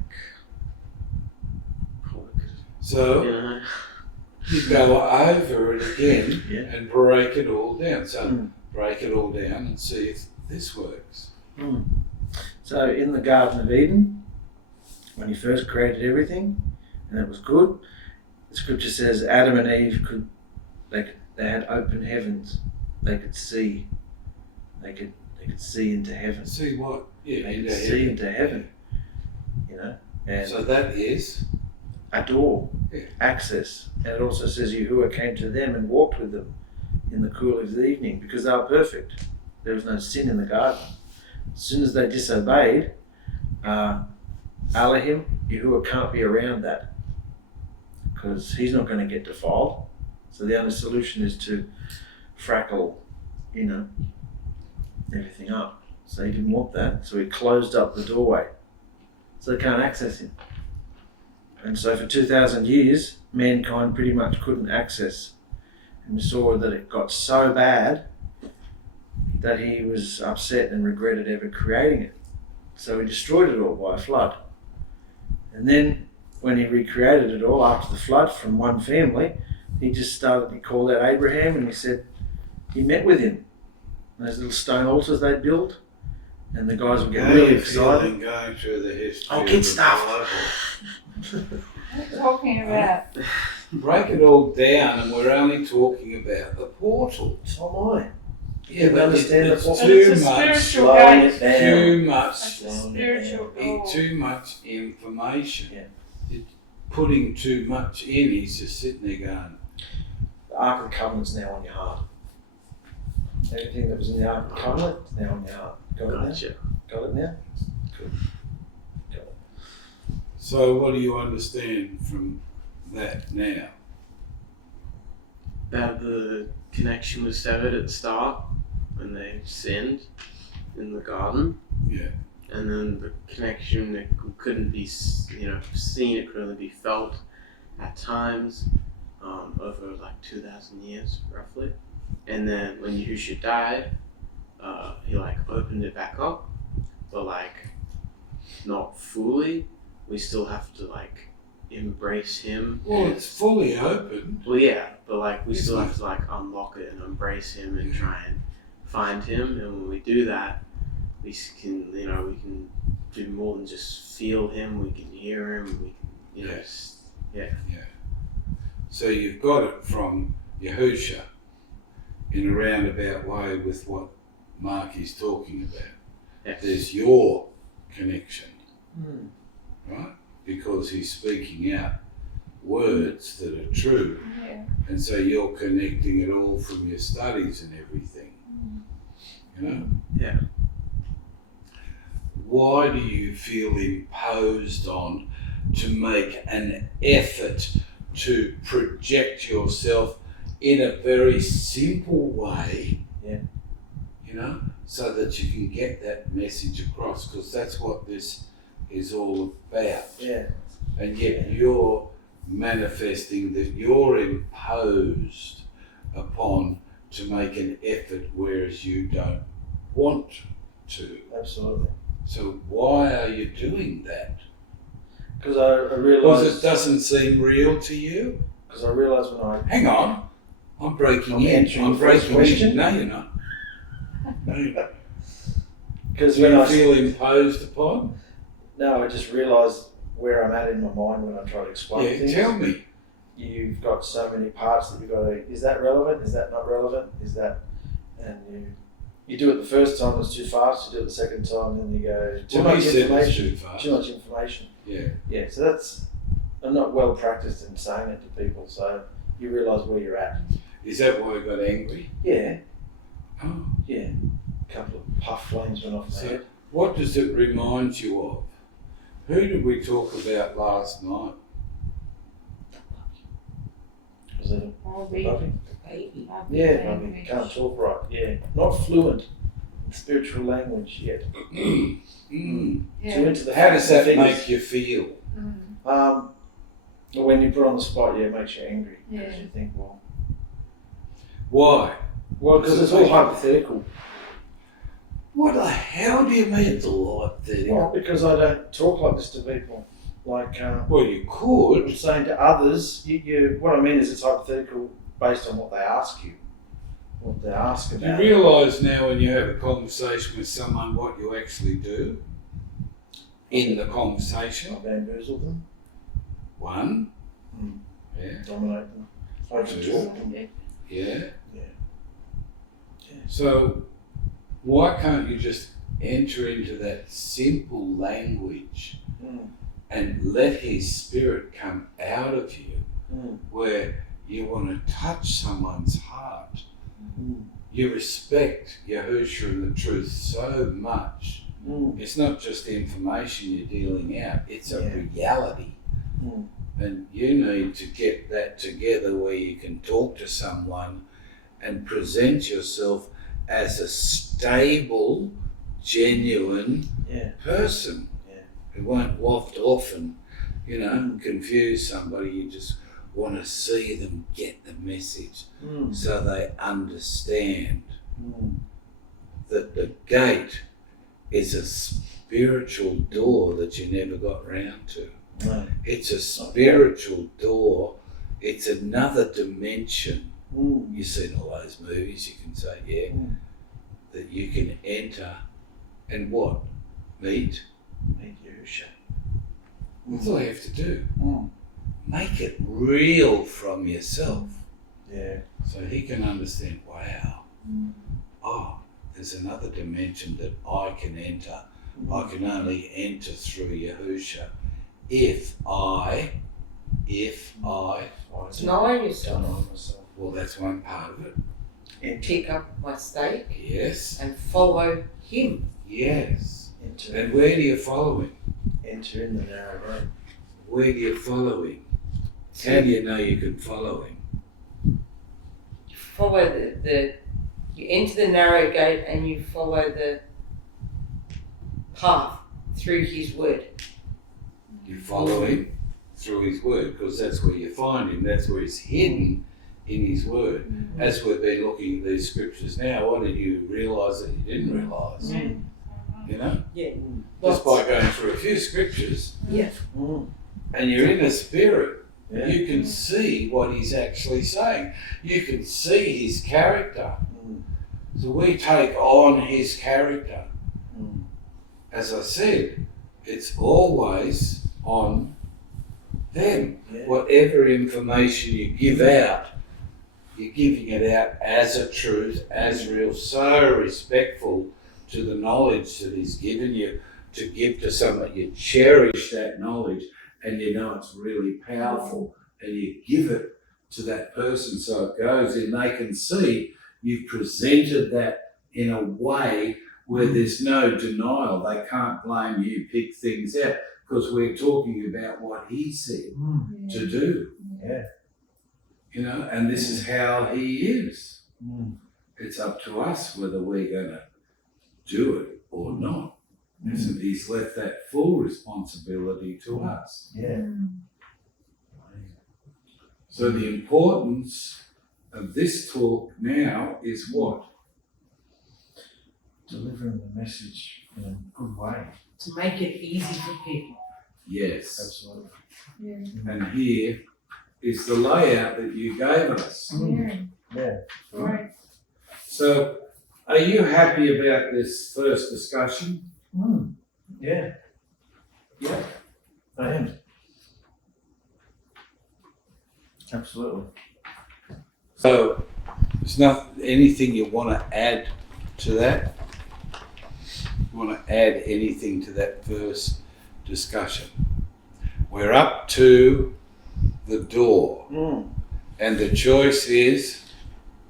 So you know. you go over it again Yeah. and break it all down. So break it all down and see if this works. So in the Garden of Eden, when he first created everything, and it was good, the scripture says Adam and Eve they had open heavens. They could see. They could see into heaven. See what? Yeah, They could into see heaven. into heaven. You know, and So that is. a door, Yeah. access. And it also says Yahuah came to them and walked with them in the cool of the evening because they were perfect. There was no sin in the garden. As soon as they disobeyed, Alahim, Yahuah can't be around that because he's not going to get defiled. So the only solution is to frackle, everything up. So he didn't want that. So he closed up the doorway. So they can't access him. And so for 2,000 years, mankind pretty much couldn't access. And we saw that it got so bad that he was upset and regretted ever creating it. So he destroyed it all by a flood. And then when he recreated it all after the flood from one family, he called out Abraham and he met with him. Those little stone altars they built, and the guys would get really excited. Going through the history. I'll of get the stuff. Bible. We're talking about Break it all down, and we're only talking about the portal. So am I. Yeah, but understand it's the portal. too It's a much. spiritual Slowing gate. it down. Too much. It's a spiritual door. Too much information. Yeah. You're putting too much in. He's just sitting there going. The Ark of the Covenant's now on your heart. Everything that was in the Ark of the Covenant is now on your heart. Got it now? Gotcha. Got it now? So, what do you understand from that now? That the connection was severed at the start when they sinned in the garden. Yeah. And then the connection that couldn't be, seen, it could only be felt at times over like 2,000 years roughly. And then when Yahusha died, he opened it back up, but not fully. We still have to embrace him. Well, it's fully open. Well, yeah, but we Yes, still ma'am. have to unlock it and embrace him and try and find him. And when we do that, we can do more than just feel him. We can hear him. We can, Yes. yeah. So you've got it from Yahusha in a roundabout way with what Mark is talking about. Yes. There's your connection, right? Because he's speaking out words that are true. Yeah. And so you're connecting it all from your studies and everything. Yeah. Why do you feel imposed on to make an effort to project yourself in a very simple way? Yeah. So that you can get that message across, because that's what this is all about. Yeah. And yet you're manifesting that you're imposed upon to make an effort, whereas you don't want to. Absolutely. So why are you doing that? Because I Because realised. it doesn't seem real to you? Because I realised when I. Hang on, I'm breaking I'm in. answering I'm the first breaking question. in. No, you're not. No, you're not. Because Do when you I feel imposed upon? No, I just realised where I'm at in my mind when I try to explain Yeah, things. tell me. You've got so many parts that you've got to. Is that relevant? Is that not relevant? Is that? And you do it the first time, it's too fast. You do it the second time, and you go too Well, much he said it's information. too fast. Too much information. Yeah. Yeah. So that's. I'm not well practiced in saying it to people, so you realise where you're at. Is that why you got angry? Yeah. Oh. Yeah. A couple of puff flames went off my head. What does it remind you of? Who did we talk about last night? Was it Oh, a puppy? Baby. Yeah, puppy. Can't talk right. Yeah. Not fluent in spiritual language yet. Mm. Too Yeah. into the How does that figures. make you feel? When you put on the spot, yeah, it makes you angry. Yeah. Because you think, well, Why? because it's all hypothetical. What the hell do you mean it's all hypothetical? Well, because I don't talk like this to people. Like, Well, you I'm could. saying to others, what I mean is it's hypothetical based on what they ask you. What they ask You about. realise now when you have a conversation with someone what you actually do in the conversation? I bamboozle them, One. Mm. Yeah. dominate them, over-talk them. Yeah. Yeah. So why can't you just enter into that simple language Mm. and let his spirit come out of you Mm. where you want to touch someone's heart? Mm. You respect Yahusha and the truth so much. Mm. It's not just information you're dealing out, it's a Yeah. reality. Mm. And you need to get that together where you can talk to someone and present yourself as a stable, genuine Yeah. person. Yeah. Who won't waft off and, confuse somebody. You just want to see them get the message Mm. so they understand Mm. that the gate is a spiritual door that you never got round to. No. It's a spiritual door. It's another dimension. Mm. You've seen all those movies, you can say, yeah, Mm. that you can enter and what? Meet. Meet Yahusha. That's all you have to do. Mm. Make it real from yourself Yeah. so he can understand, wow, oh, there's another dimension that I can enter. I can only enter through Yahusha if I Know yourself. Know myself. well, that's one part of it. Enter. Pick up my stake Yes, and follow him. yes. Enter. And where do you follow him? Enter in the narrow road. Where do you follow him? How do you know you can follow him? Follow you enter the narrow gate and you follow the path through his word. You follow him through his word, because that's where you find him. That's where he's hidden in his word. As we've been looking at these scriptures now, what did you realise that you didn't realise? Mm. You know? Yeah. Just by going through a few scriptures Yeah. Mm. and you're in the spirit, Yeah. you can see what he's actually saying. You can see his character. Mm. So we take on his character. Mm. As I said, it's always on them. Yeah. Whatever information you give out, you're giving it out as a truth, as real, so respectful to the knowledge that he's given you to give to someone. You cherish that knowledge and you know it's really powerful and you give it to that person so it goes in. They can see you've presented that in a way where there's no denial. They can't blame you, pick things out, because we're talking about what he said Mm. to do. Yeah. You know, and this is how he is. Mm. It's up to us whether we're going to do it or not. Isn't he's left that full responsibility to us. Yeah. So the importance of this talk now is what? Delivering the message in a good way. To make it easy for people. Yes. Absolutely. And here is the layout that you gave us. Mm. Yeah. Right. So are you happy about this first discussion? Mm. Yeah. Yeah. I am. Absolutely. So there's not anything you want to add to that? You want to add anything to that first discussion? We're up to the door, Mm. and the choice is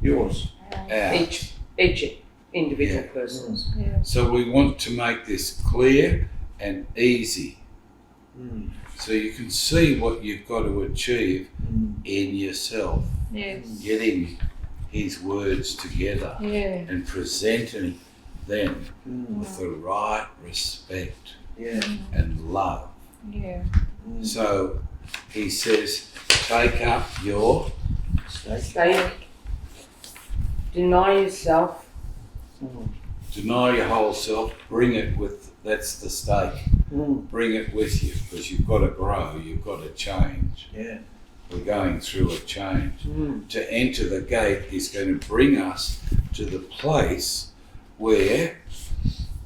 Yours. ours. Each. individual Yeah. persons. Yeah. So we want to make this clear and easy, Mm. so you can see what you've got to achieve Mm. in yourself, Yes. getting his words together Yeah. and presenting them Mm. with the right respect Yeah. and love. Yeah. Mm. So he says, take up your Stake. Deny yourself. Mm. deny your whole self, bring it with, that's the stake, Mm. bring it with you, because you've got to grow, you've got to change. Yeah. We're going through a change. Mm. To enter the gate is going to bring us to the place where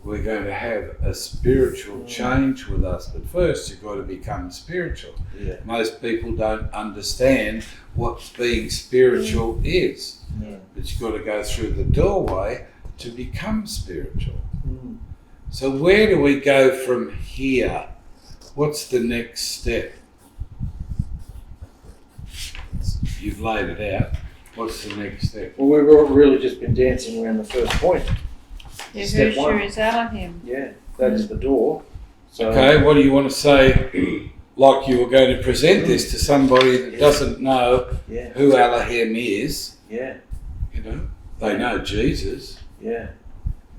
we're going to have a spiritual change with us. But first you've got to become spiritual. Yeah. Most people don't understand what being spiritual is. Yeah. But you've got to go through the doorway to become spiritual. Mm. So where do we go from here? What's the next step? You've laid it out. What's the next step? Well, we've all really just been dancing around the first point. Step one. Yahusha is Alahim. Yeah, that is the door. So, Okay, what do you want to say? Like you were going to present this to somebody that doesn't know Yeah. who Alahim is. Yeah. You know, they know Jesus, Yeah.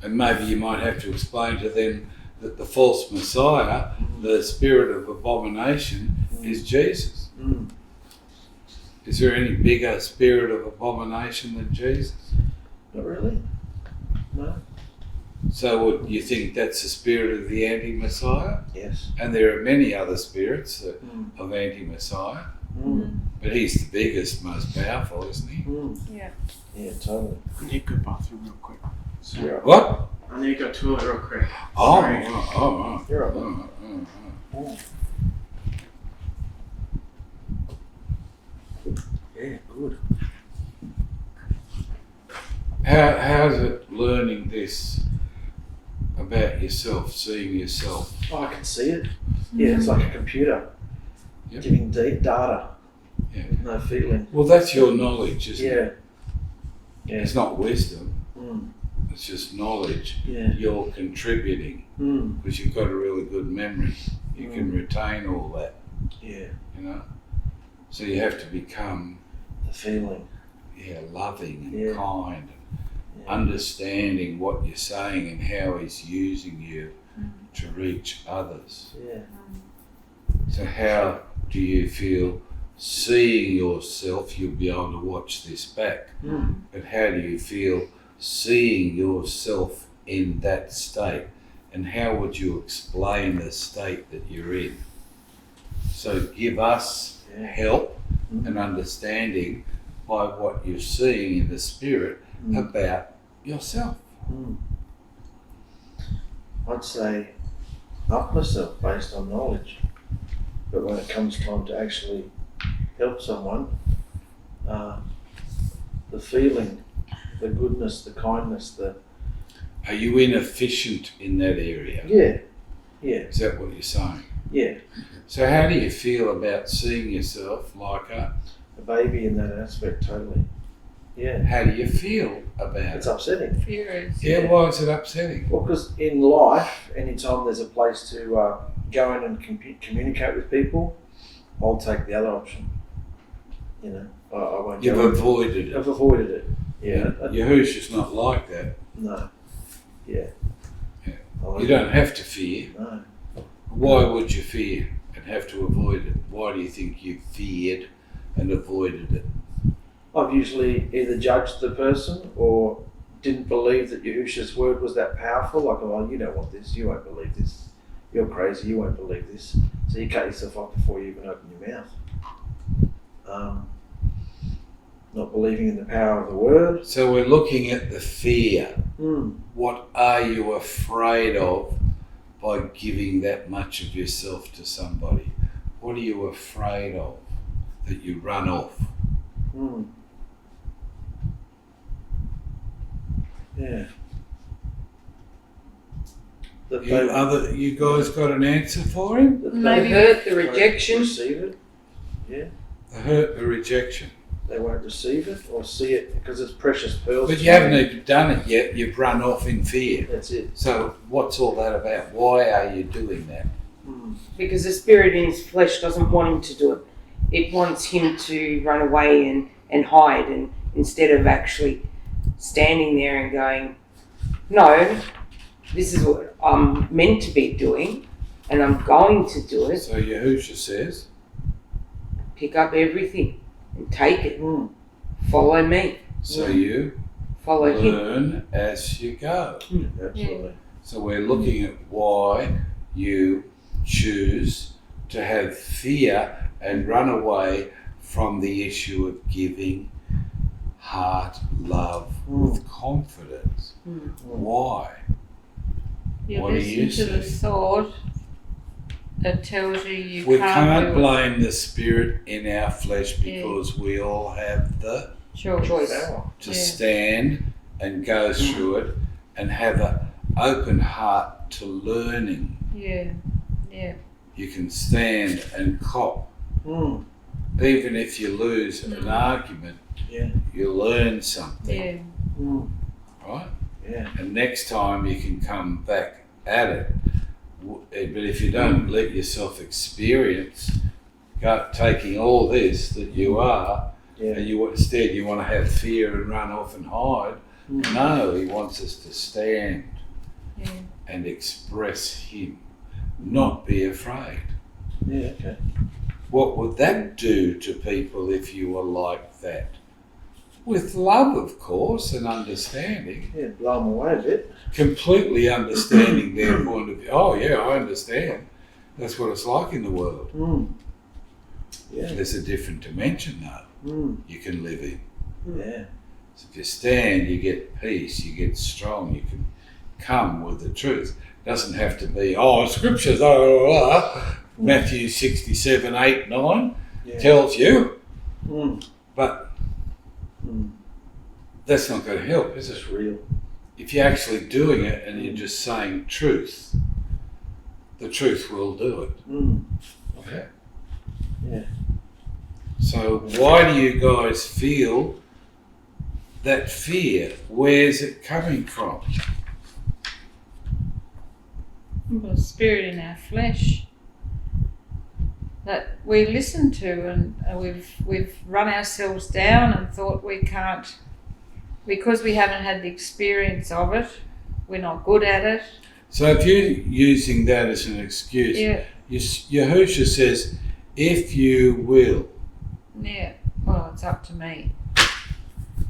and maybe you might have to explain to them that the false Messiah, the spirit of abomination, is Jesus. Mm. Is there any bigger spirit of abomination than Jesus? Not really. No. So would you think that's the spirit of the anti-Messiah? Yes. And there are many other spirits Mm. of anti-Messiah, Mm. but he's the biggest, most powerful, isn't he? Mm. Yeah. Yeah, totally. I need to go bathroom real quick. Yeah. What? I need to go toilet real quick. Oh, Sorry. oh. You're right. Oh. Yeah, good. How's it learning this about yourself, seeing yourself? Oh, I can see it. Yeah, it's like a computer Yep. giving data. Yeah. With no feeling. Well, that's your knowledge, isn't it? Yeah. Yeah. It's not wisdom, Mm. it's just knowledge. Yeah. You're contributing Mm. because you've got a really good memory. You can retain all that, Yeah. you know? So you have to become The feeling. loving and Yeah. kind, Yeah. understanding what you're saying and how he's using you to reach others. Yeah. So how do you feel seeing yourself? You'll be able to watch this back. Mm. But how do you feel seeing yourself in that state? And how would you explain the state that you're in? So give us Yeah. help Mm. and understanding by what you're seeing in the spirit Mm. about yourself. Mm. I'd say up myself based on knowledge. But when it comes time to actually help someone, the feeling, the goodness, the kindness, the Are you inefficient in that area? yeah, Is that what you're saying? yeah, So how do you feel about seeing yourself like a, a baby in that aspect totally. Yeah, how do you feel about it's it? upsetting. Furious. Yeah, why is it upsetting? Well, because in life, anytime there's a place to go in and communicate with people, I'll take the other option. You know, I won't. You've go in. avoided it. I've avoided it. Yeah. Yahusha's not like that. No. Yeah. Yeah. I You don't have to fear. No. Why would you fear and have to avoid it? Why do you think you feared and avoided it? I've usually either judged the person or didn't believe that Yahusha's word was that powerful. Like, oh, you don't want this. You won't believe this. You're crazy. You won't believe this. So you cut yourself off before you even open your mouth. Not believing in the power of the word. So we're looking at the fear. Mm. What are you afraid of by giving that much of yourself to somebody? What are you afraid of that you run off? Mm. Yeah. That You guys got an answer for him? that The Maybe- hurt, the won't rejection. receive it. The hurt, the rejection. they won't receive it or see it because it's precious pearls. But you haven't even done it yet. You've run off in fear. That's it. So what's all that about? Why are you doing that? Because the spirit in his flesh doesn't want him to do it. It wants him to run away and hide, and instead of actually standing there and going, no, this is what I'm meant to be doing and I'm going to do it. So Yahusha says, Pick up everything and take it. Follow me. so you Follow him. learn as you go. Absolutely. So we're looking at why you choose to have fear and run away from the issue of giving heart love with confidence. Why? You What do you listen to the say? thought that tells you We can't can't do it. blame the spirit in our flesh because we all have the Choice. to stand and go through it and have an open heart to learning. Yeah. Yeah. You can stand and cop. Even if you lose an argument, you learn something, Yeah. right? Yeah. And next time you can come back at it. But if you don't let yourself experience taking all this that you are, and instead you want to have fear and run off and hide, no, he wants us to stand and express him, not be afraid. Yeah, okay. What would that do to people if you were like that? With love, of course, and understanding. Yeah, blow them away a bit. Completely understanding their point of view. Oh, yeah, I understand. That's what it's like in the world. Yeah. There's a different dimension, though, you can live in. Yeah. So if you stand, you get peace, you get strong, you can come with the truth. It doesn't have to be, scriptures, Matthew 67, 8, 9 tells you, but that's not going to help, is it? It's real. If you're actually doing it and you're just saying truth, the truth will do it. Okay? Yeah. So why do you guys feel that fear? Where's it coming from? The spirit in our flesh that we listen to, and we've run ourselves down and thought we can't, because we haven't had the experience of it, we're not good at it. So if you're using that as an excuse, Yahusha says, if you will, well, it's up to me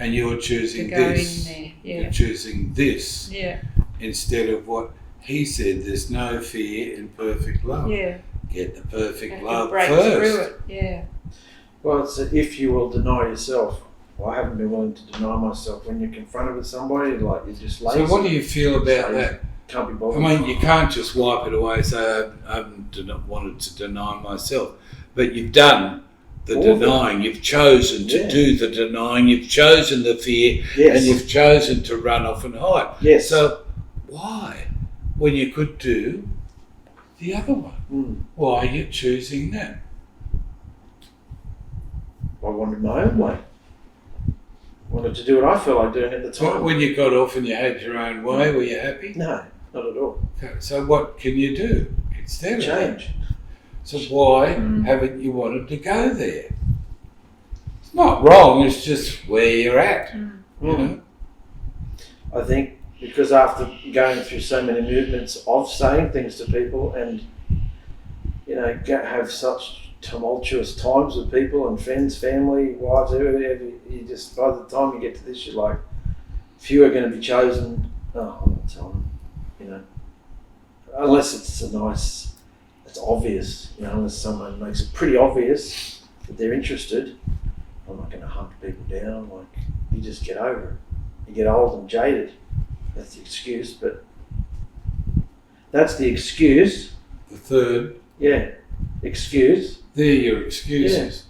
and you're to choosing go this, in you're there. choosing this Yeah. instead of what he said, there's no fear in perfect love. Yeah. Get the perfect Have to love break first. through it. Yeah. Well, it's if you will deny yourself. Well, I haven't been willing to deny myself. When you're confronted with somebody, like you're just lazy. So what do you feel about that? Can't be I bothered. mean, you can't just wipe it away and say, I haven't wanted to deny myself. But you've done the denying. You've chosen to do the denying. You've chosen the fear. And you've chosen to run off and hide. Yes. So why, when you could do the other one? Why are you choosing that? I wanted my own way. Wanted to do what I felt like doing at the time. When you got off and you had your own way, were you happy? No, not at all. Okay, so what can you do instead of that? Change. So why haven't you wanted to go there? It's not wrong, it's just where you're at. You know? I think because after going through so many movements of saying things to people and, have such tumultuous times with people and friends, family, wives, whoever, you just, by the time you get to this, you're like, few are going to be chosen. Oh, I'm not telling them, unless it's it's obvious, unless someone makes it pretty obvious that they're interested. I'm not going to hunt people down. Like, you just get over it. You get old and jaded. That's the excuse, but that's the excuse. The third, Excuse. they're your excuses.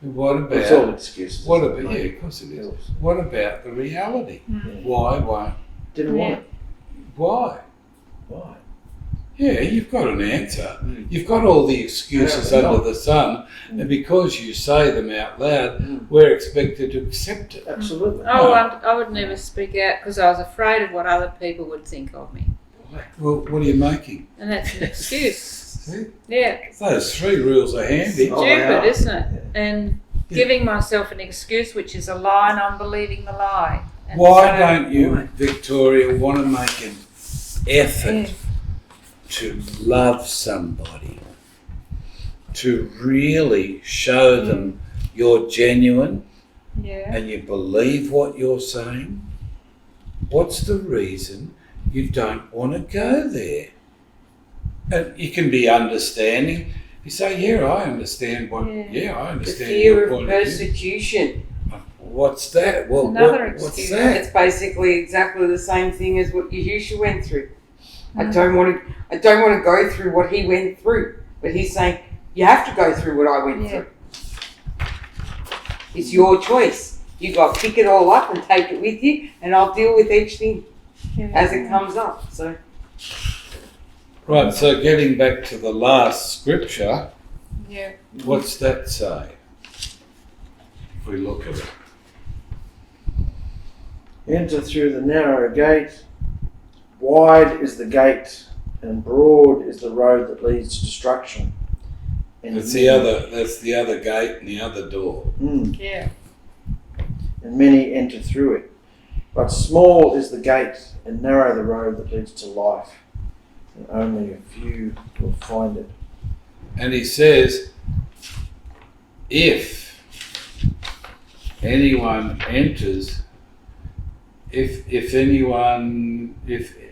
But what It's all about, excuses. of course it is. What about the reality? Why won't, Didn't want it. why? Why? Yeah, you've got an answer. You've got all the excuses under the sun, and because you say them out loud, we're expected to accept it. Absolutely. Oh, I would never speak out because I was afraid of what other people would think of me. Well, what are you making? And that's an excuse. See? Yeah. Those 3 rules are handy. Stupid, isn't it? And giving myself an excuse, which is a lie, and I'm believing the lie. And Why don't you, Victoria, want to make an effort to love somebody? To really show them you're genuine and you believe what you're saying? What's the reason you don't want to go there? And you can be understanding. You say, yeah, I understand what, I understand The fear your of point of view. persecution. What's that? Well, Another what's excuse. that? It's basically exactly the same thing as what Yahusha went through. I don't want to go through what he went through, but he's saying you have to go through what I went through. It's your choice. You got to pick it all up and take it with you, and I'll deal with each thing as it comes up. So. Right, so getting back to the last scripture, Yeah. what's that say? If we look at it. Enter through the narrow gate. Wide is the gate, and broad is the road that leads to destruction. And That's the other gate and the other door. Yeah. And many enter through it. But small is the gate, and narrow the road that leads to life, and only a few will find it. And he says, if anyone enters, if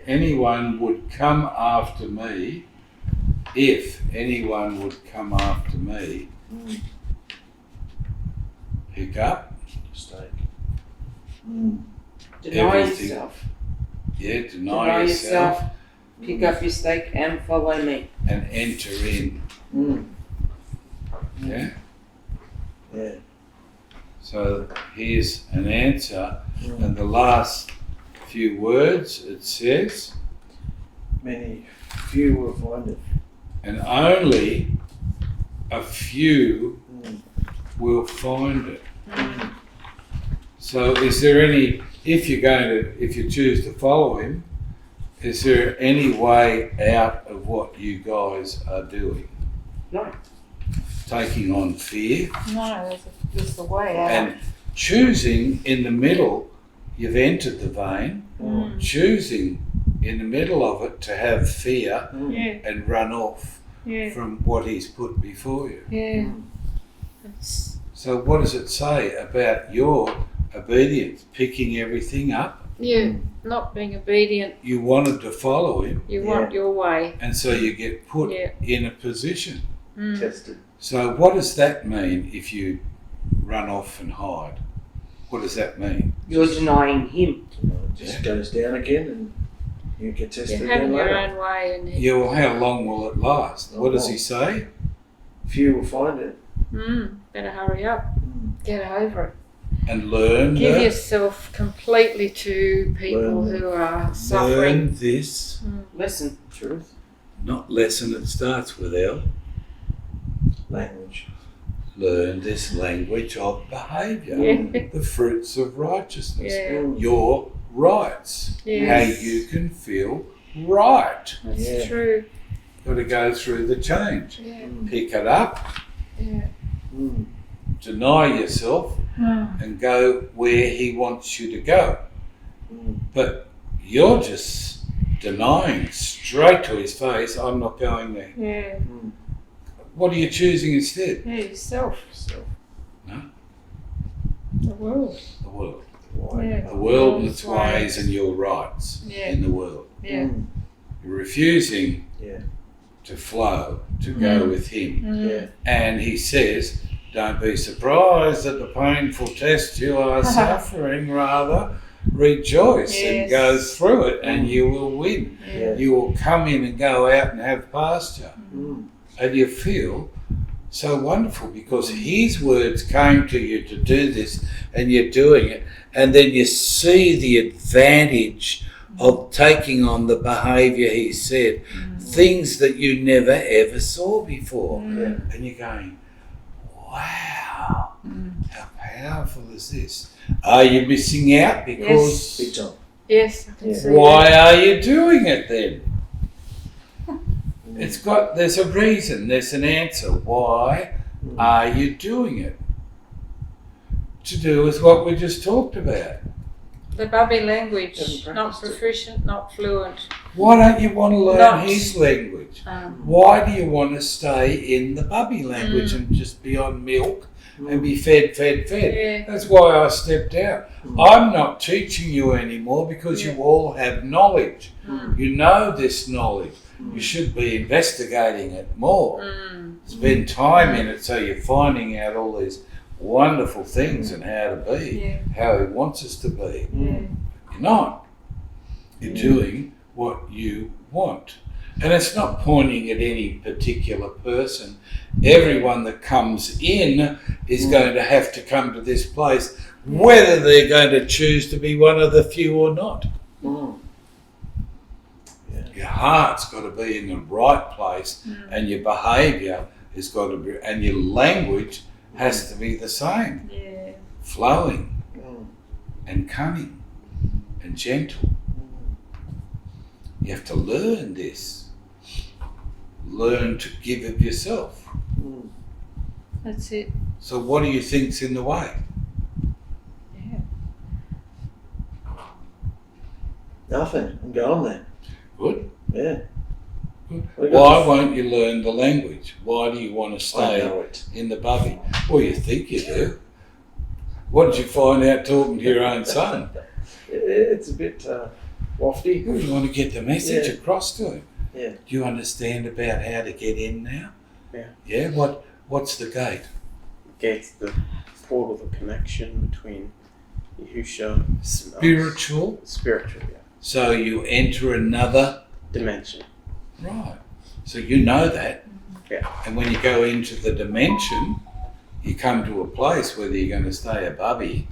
anyone would come after me, pick up, Mistake. Deny Everything. yourself. yeah, Deny deny yourself, Pick up your stake and follow me. and enter in. Yeah. Yeah. So here's an answer, and the last few words it says, Many few will find it. and only a few will find it. So is there any, if you choose to follow him, is there any way out of what you guys are doing? No. Taking on fear No, there's the way out. and choosing in the middle, you've entered the vein, choosing in the middle of it to have fear Yeah. and run off from what he's put before you. Yeah. So what does it say about your obedience, picking everything up? Not being obedient. You wanted to follow him, You want your way. and so you get put in a position. Tested. So what does that mean if you run off and hide? What does that mean? You're denying him. It just goes down again, and you get tested You're again having your later. own way. And Yeah, well, how long will it last? What does he say? Few will find it. Better hurry up. Get over it. And learn Give that. yourself completely to people Learn. who are suffering. Learn this. Listen. Truth. Not lesson, it starts with L. Language. Learn this language of behaviour. Yeah. The fruits of righteousness. Yeah. Your rights. Yes. How you can feel right. That's Yeah. true. Got to go through the change. Yeah. Pick it up, Yeah. deny yourself, and go where he wants you to go. But you're just denying straight to his face, I'm not going there. Yeah. What are you choosing instead? Yeah, yourself. No? The world. The world. Yeah. The world and its ways and your rights Yeah. in the world. Yeah. You're refusing to flow, to go with him. Yeah. And he says, don't be surprised at the painful test you are suffering, rather rejoice and go through it, and you will win. Yeah. You will come in and go out and have pasture. And you feel so wonderful because his words came to you to do this, and you're doing it, and then you see the advantage of taking on the behaviour he said things that you never ever saw before. Yeah. And you're going, wow, how powerful is this? Are you missing out because Big time. Yes, I can Yeah. see why are you doing it then? There's a reason, there's an answer. Why are you doing it? To do with what we just talked about. the Bubby language, Haven't not practiced it. proficient, not fluent. Why don't you want to learn Not- his language? Why do you want to stay in the Bubby language and just be on milk and be fed? Yeah. That's why I stepped out. I'm not teaching you anymore because you all have knowledge. You know this knowledge. You should be investigating it more. Spend time in it so you're finding out all these wonderful things and how to be, how he wants us to be. You're not. You're doing what you want. And it's not pointing at any particular person. Everyone that comes in is going to have to come to this place, whether they're going to choose to be one of the few or not. Your heart's got to be in the right place, and your behaviour has got to be, and your language has to be the same. Yeah. Flowing and cunning and gentle. You have to learn this. Learn to give of yourself. That's it. So what do you think's in the way? Yeah. Nothing. I'm going there. Good. Yeah. Good. Well, I got Why the- won't you learn the language? Why do you want to I stay know it. in the Bubby? Well, you think you do. What did you find out talking to your own son? It's a bit wafty. You want to get the message Yeah. across to him. Yeah. Do you understand about how to get in now? Yeah. Yeah? What's the gate? Gates the portal, the connection between Yahusha and Spiritual. us. Spiritual, yeah. So you enter another. Dimension. Right. So you know that. Yeah. And when you go into the dimension, you come to a place whether you're going to stay a Bubby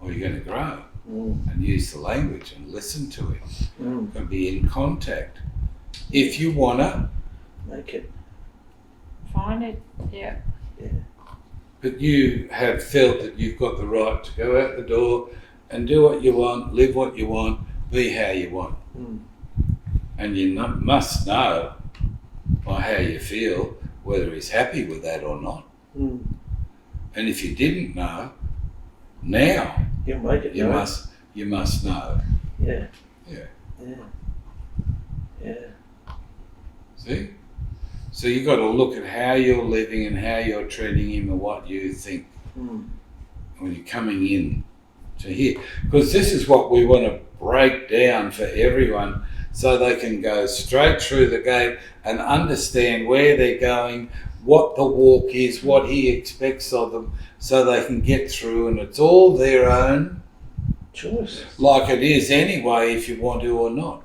or you're going to grow and use the language and listen to it and be in contact. If you want to, Make it. Find it. Yeah. but you have felt that you've got the right to go out the door and do what you want, live what you want, be how you want. And you must know by how you feel whether he's happy with that or not. And if you didn't know, now You'll make it. you right? must know. Yeah. Yeah. Yeah. Yeah. See? So you got to look at how you're living and how you're treating him and what you think when you're coming in to here. Because this is what we want to break down for everyone so they can go straight through the gate and understand where they're going, what the walk is, what he expects of them, so they can get through, and it's all their own Choice. like it is anyway if you want to or not.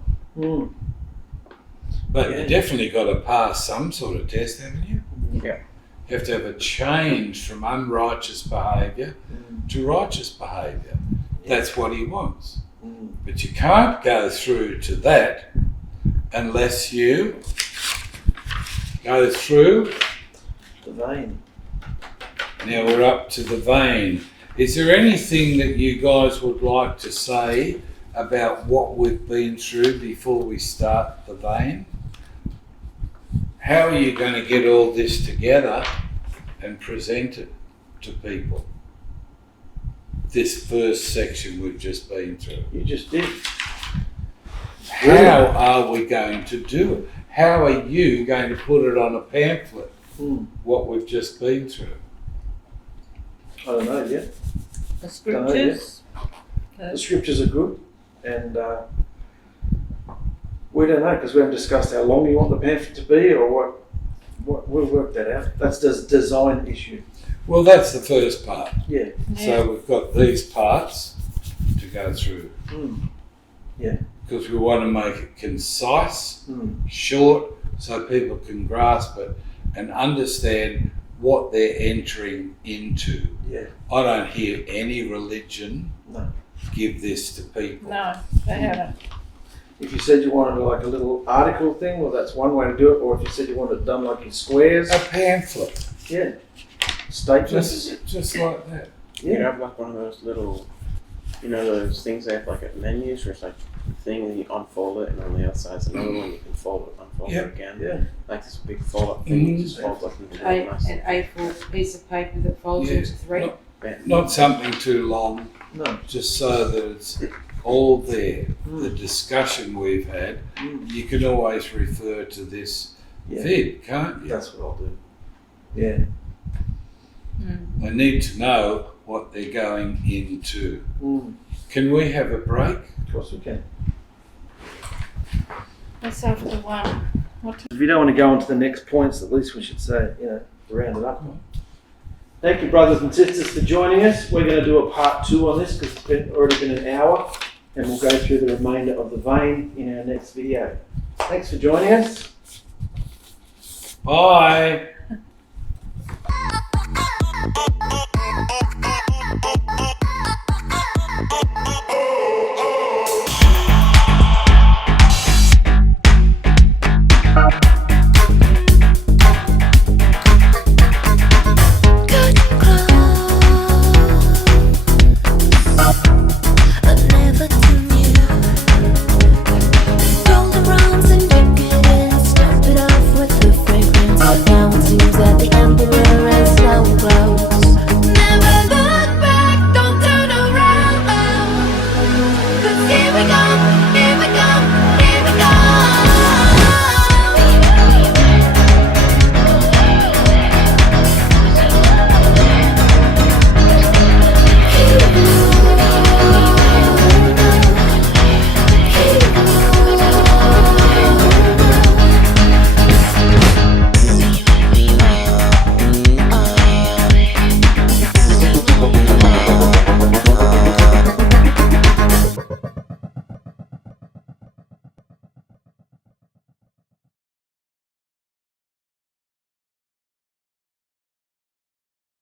But you definitely got to pass some sort of test, haven't you? Yeah. You have to have a change from unrighteous behaviour to righteous behaviour. That's what he wants. But you can't go through to that unless you go through. The vein. Now we're up to the vein. Is there anything that you guys would like to say about what we've been through before we start the vein? How are you going to get all this together and present it to people? This first section we've just been through. You just did. How are we going to do it? How are you going to put it on a pamphlet, what we've just been through? I don't know yet. The scriptures. The scriptures are good, and we don't know because we haven't discussed how long you want the pamphlet to be or what. We'll work that out. That's the design issue. Well, that's the first part. Yeah. So we've got these parts to go through. Yeah. Because we want to make it concise, short, so people can grasp it and understand what they're entering into. Yeah. I don't hear any religion No. give this to people. No, they haven't. If you said you wanted like a little article thing, well, that's one way to do it. Or if you said you wanted it done like in squares, A pamphlet, yeah, statements. just like that. You have like one of those little, those things they have like at menus where it's like a thing and you unfold it and on the outside is another one you can unfold Yep. it again. Yeah. Like this big fold up thing, you just fold up into it nice. An A4 piece of paper that folds Yeah. into 3. Not something too long, No. just so that it's all there. The discussion we've had, you can always refer to this Yeah. vid, can't you? That's what I'll do. Yeah. They need to know what they're going into. Can we have a break? Of course we can. That's after 1. If you don't want to go on to the next points, at least we should say, round it up. Thank you, brothers and sisters, for joining us. We're going to do a part 2 on this because it's already been an hour, and we'll go through the remainder of the vein in our next video. Thanks for joining us. Bye.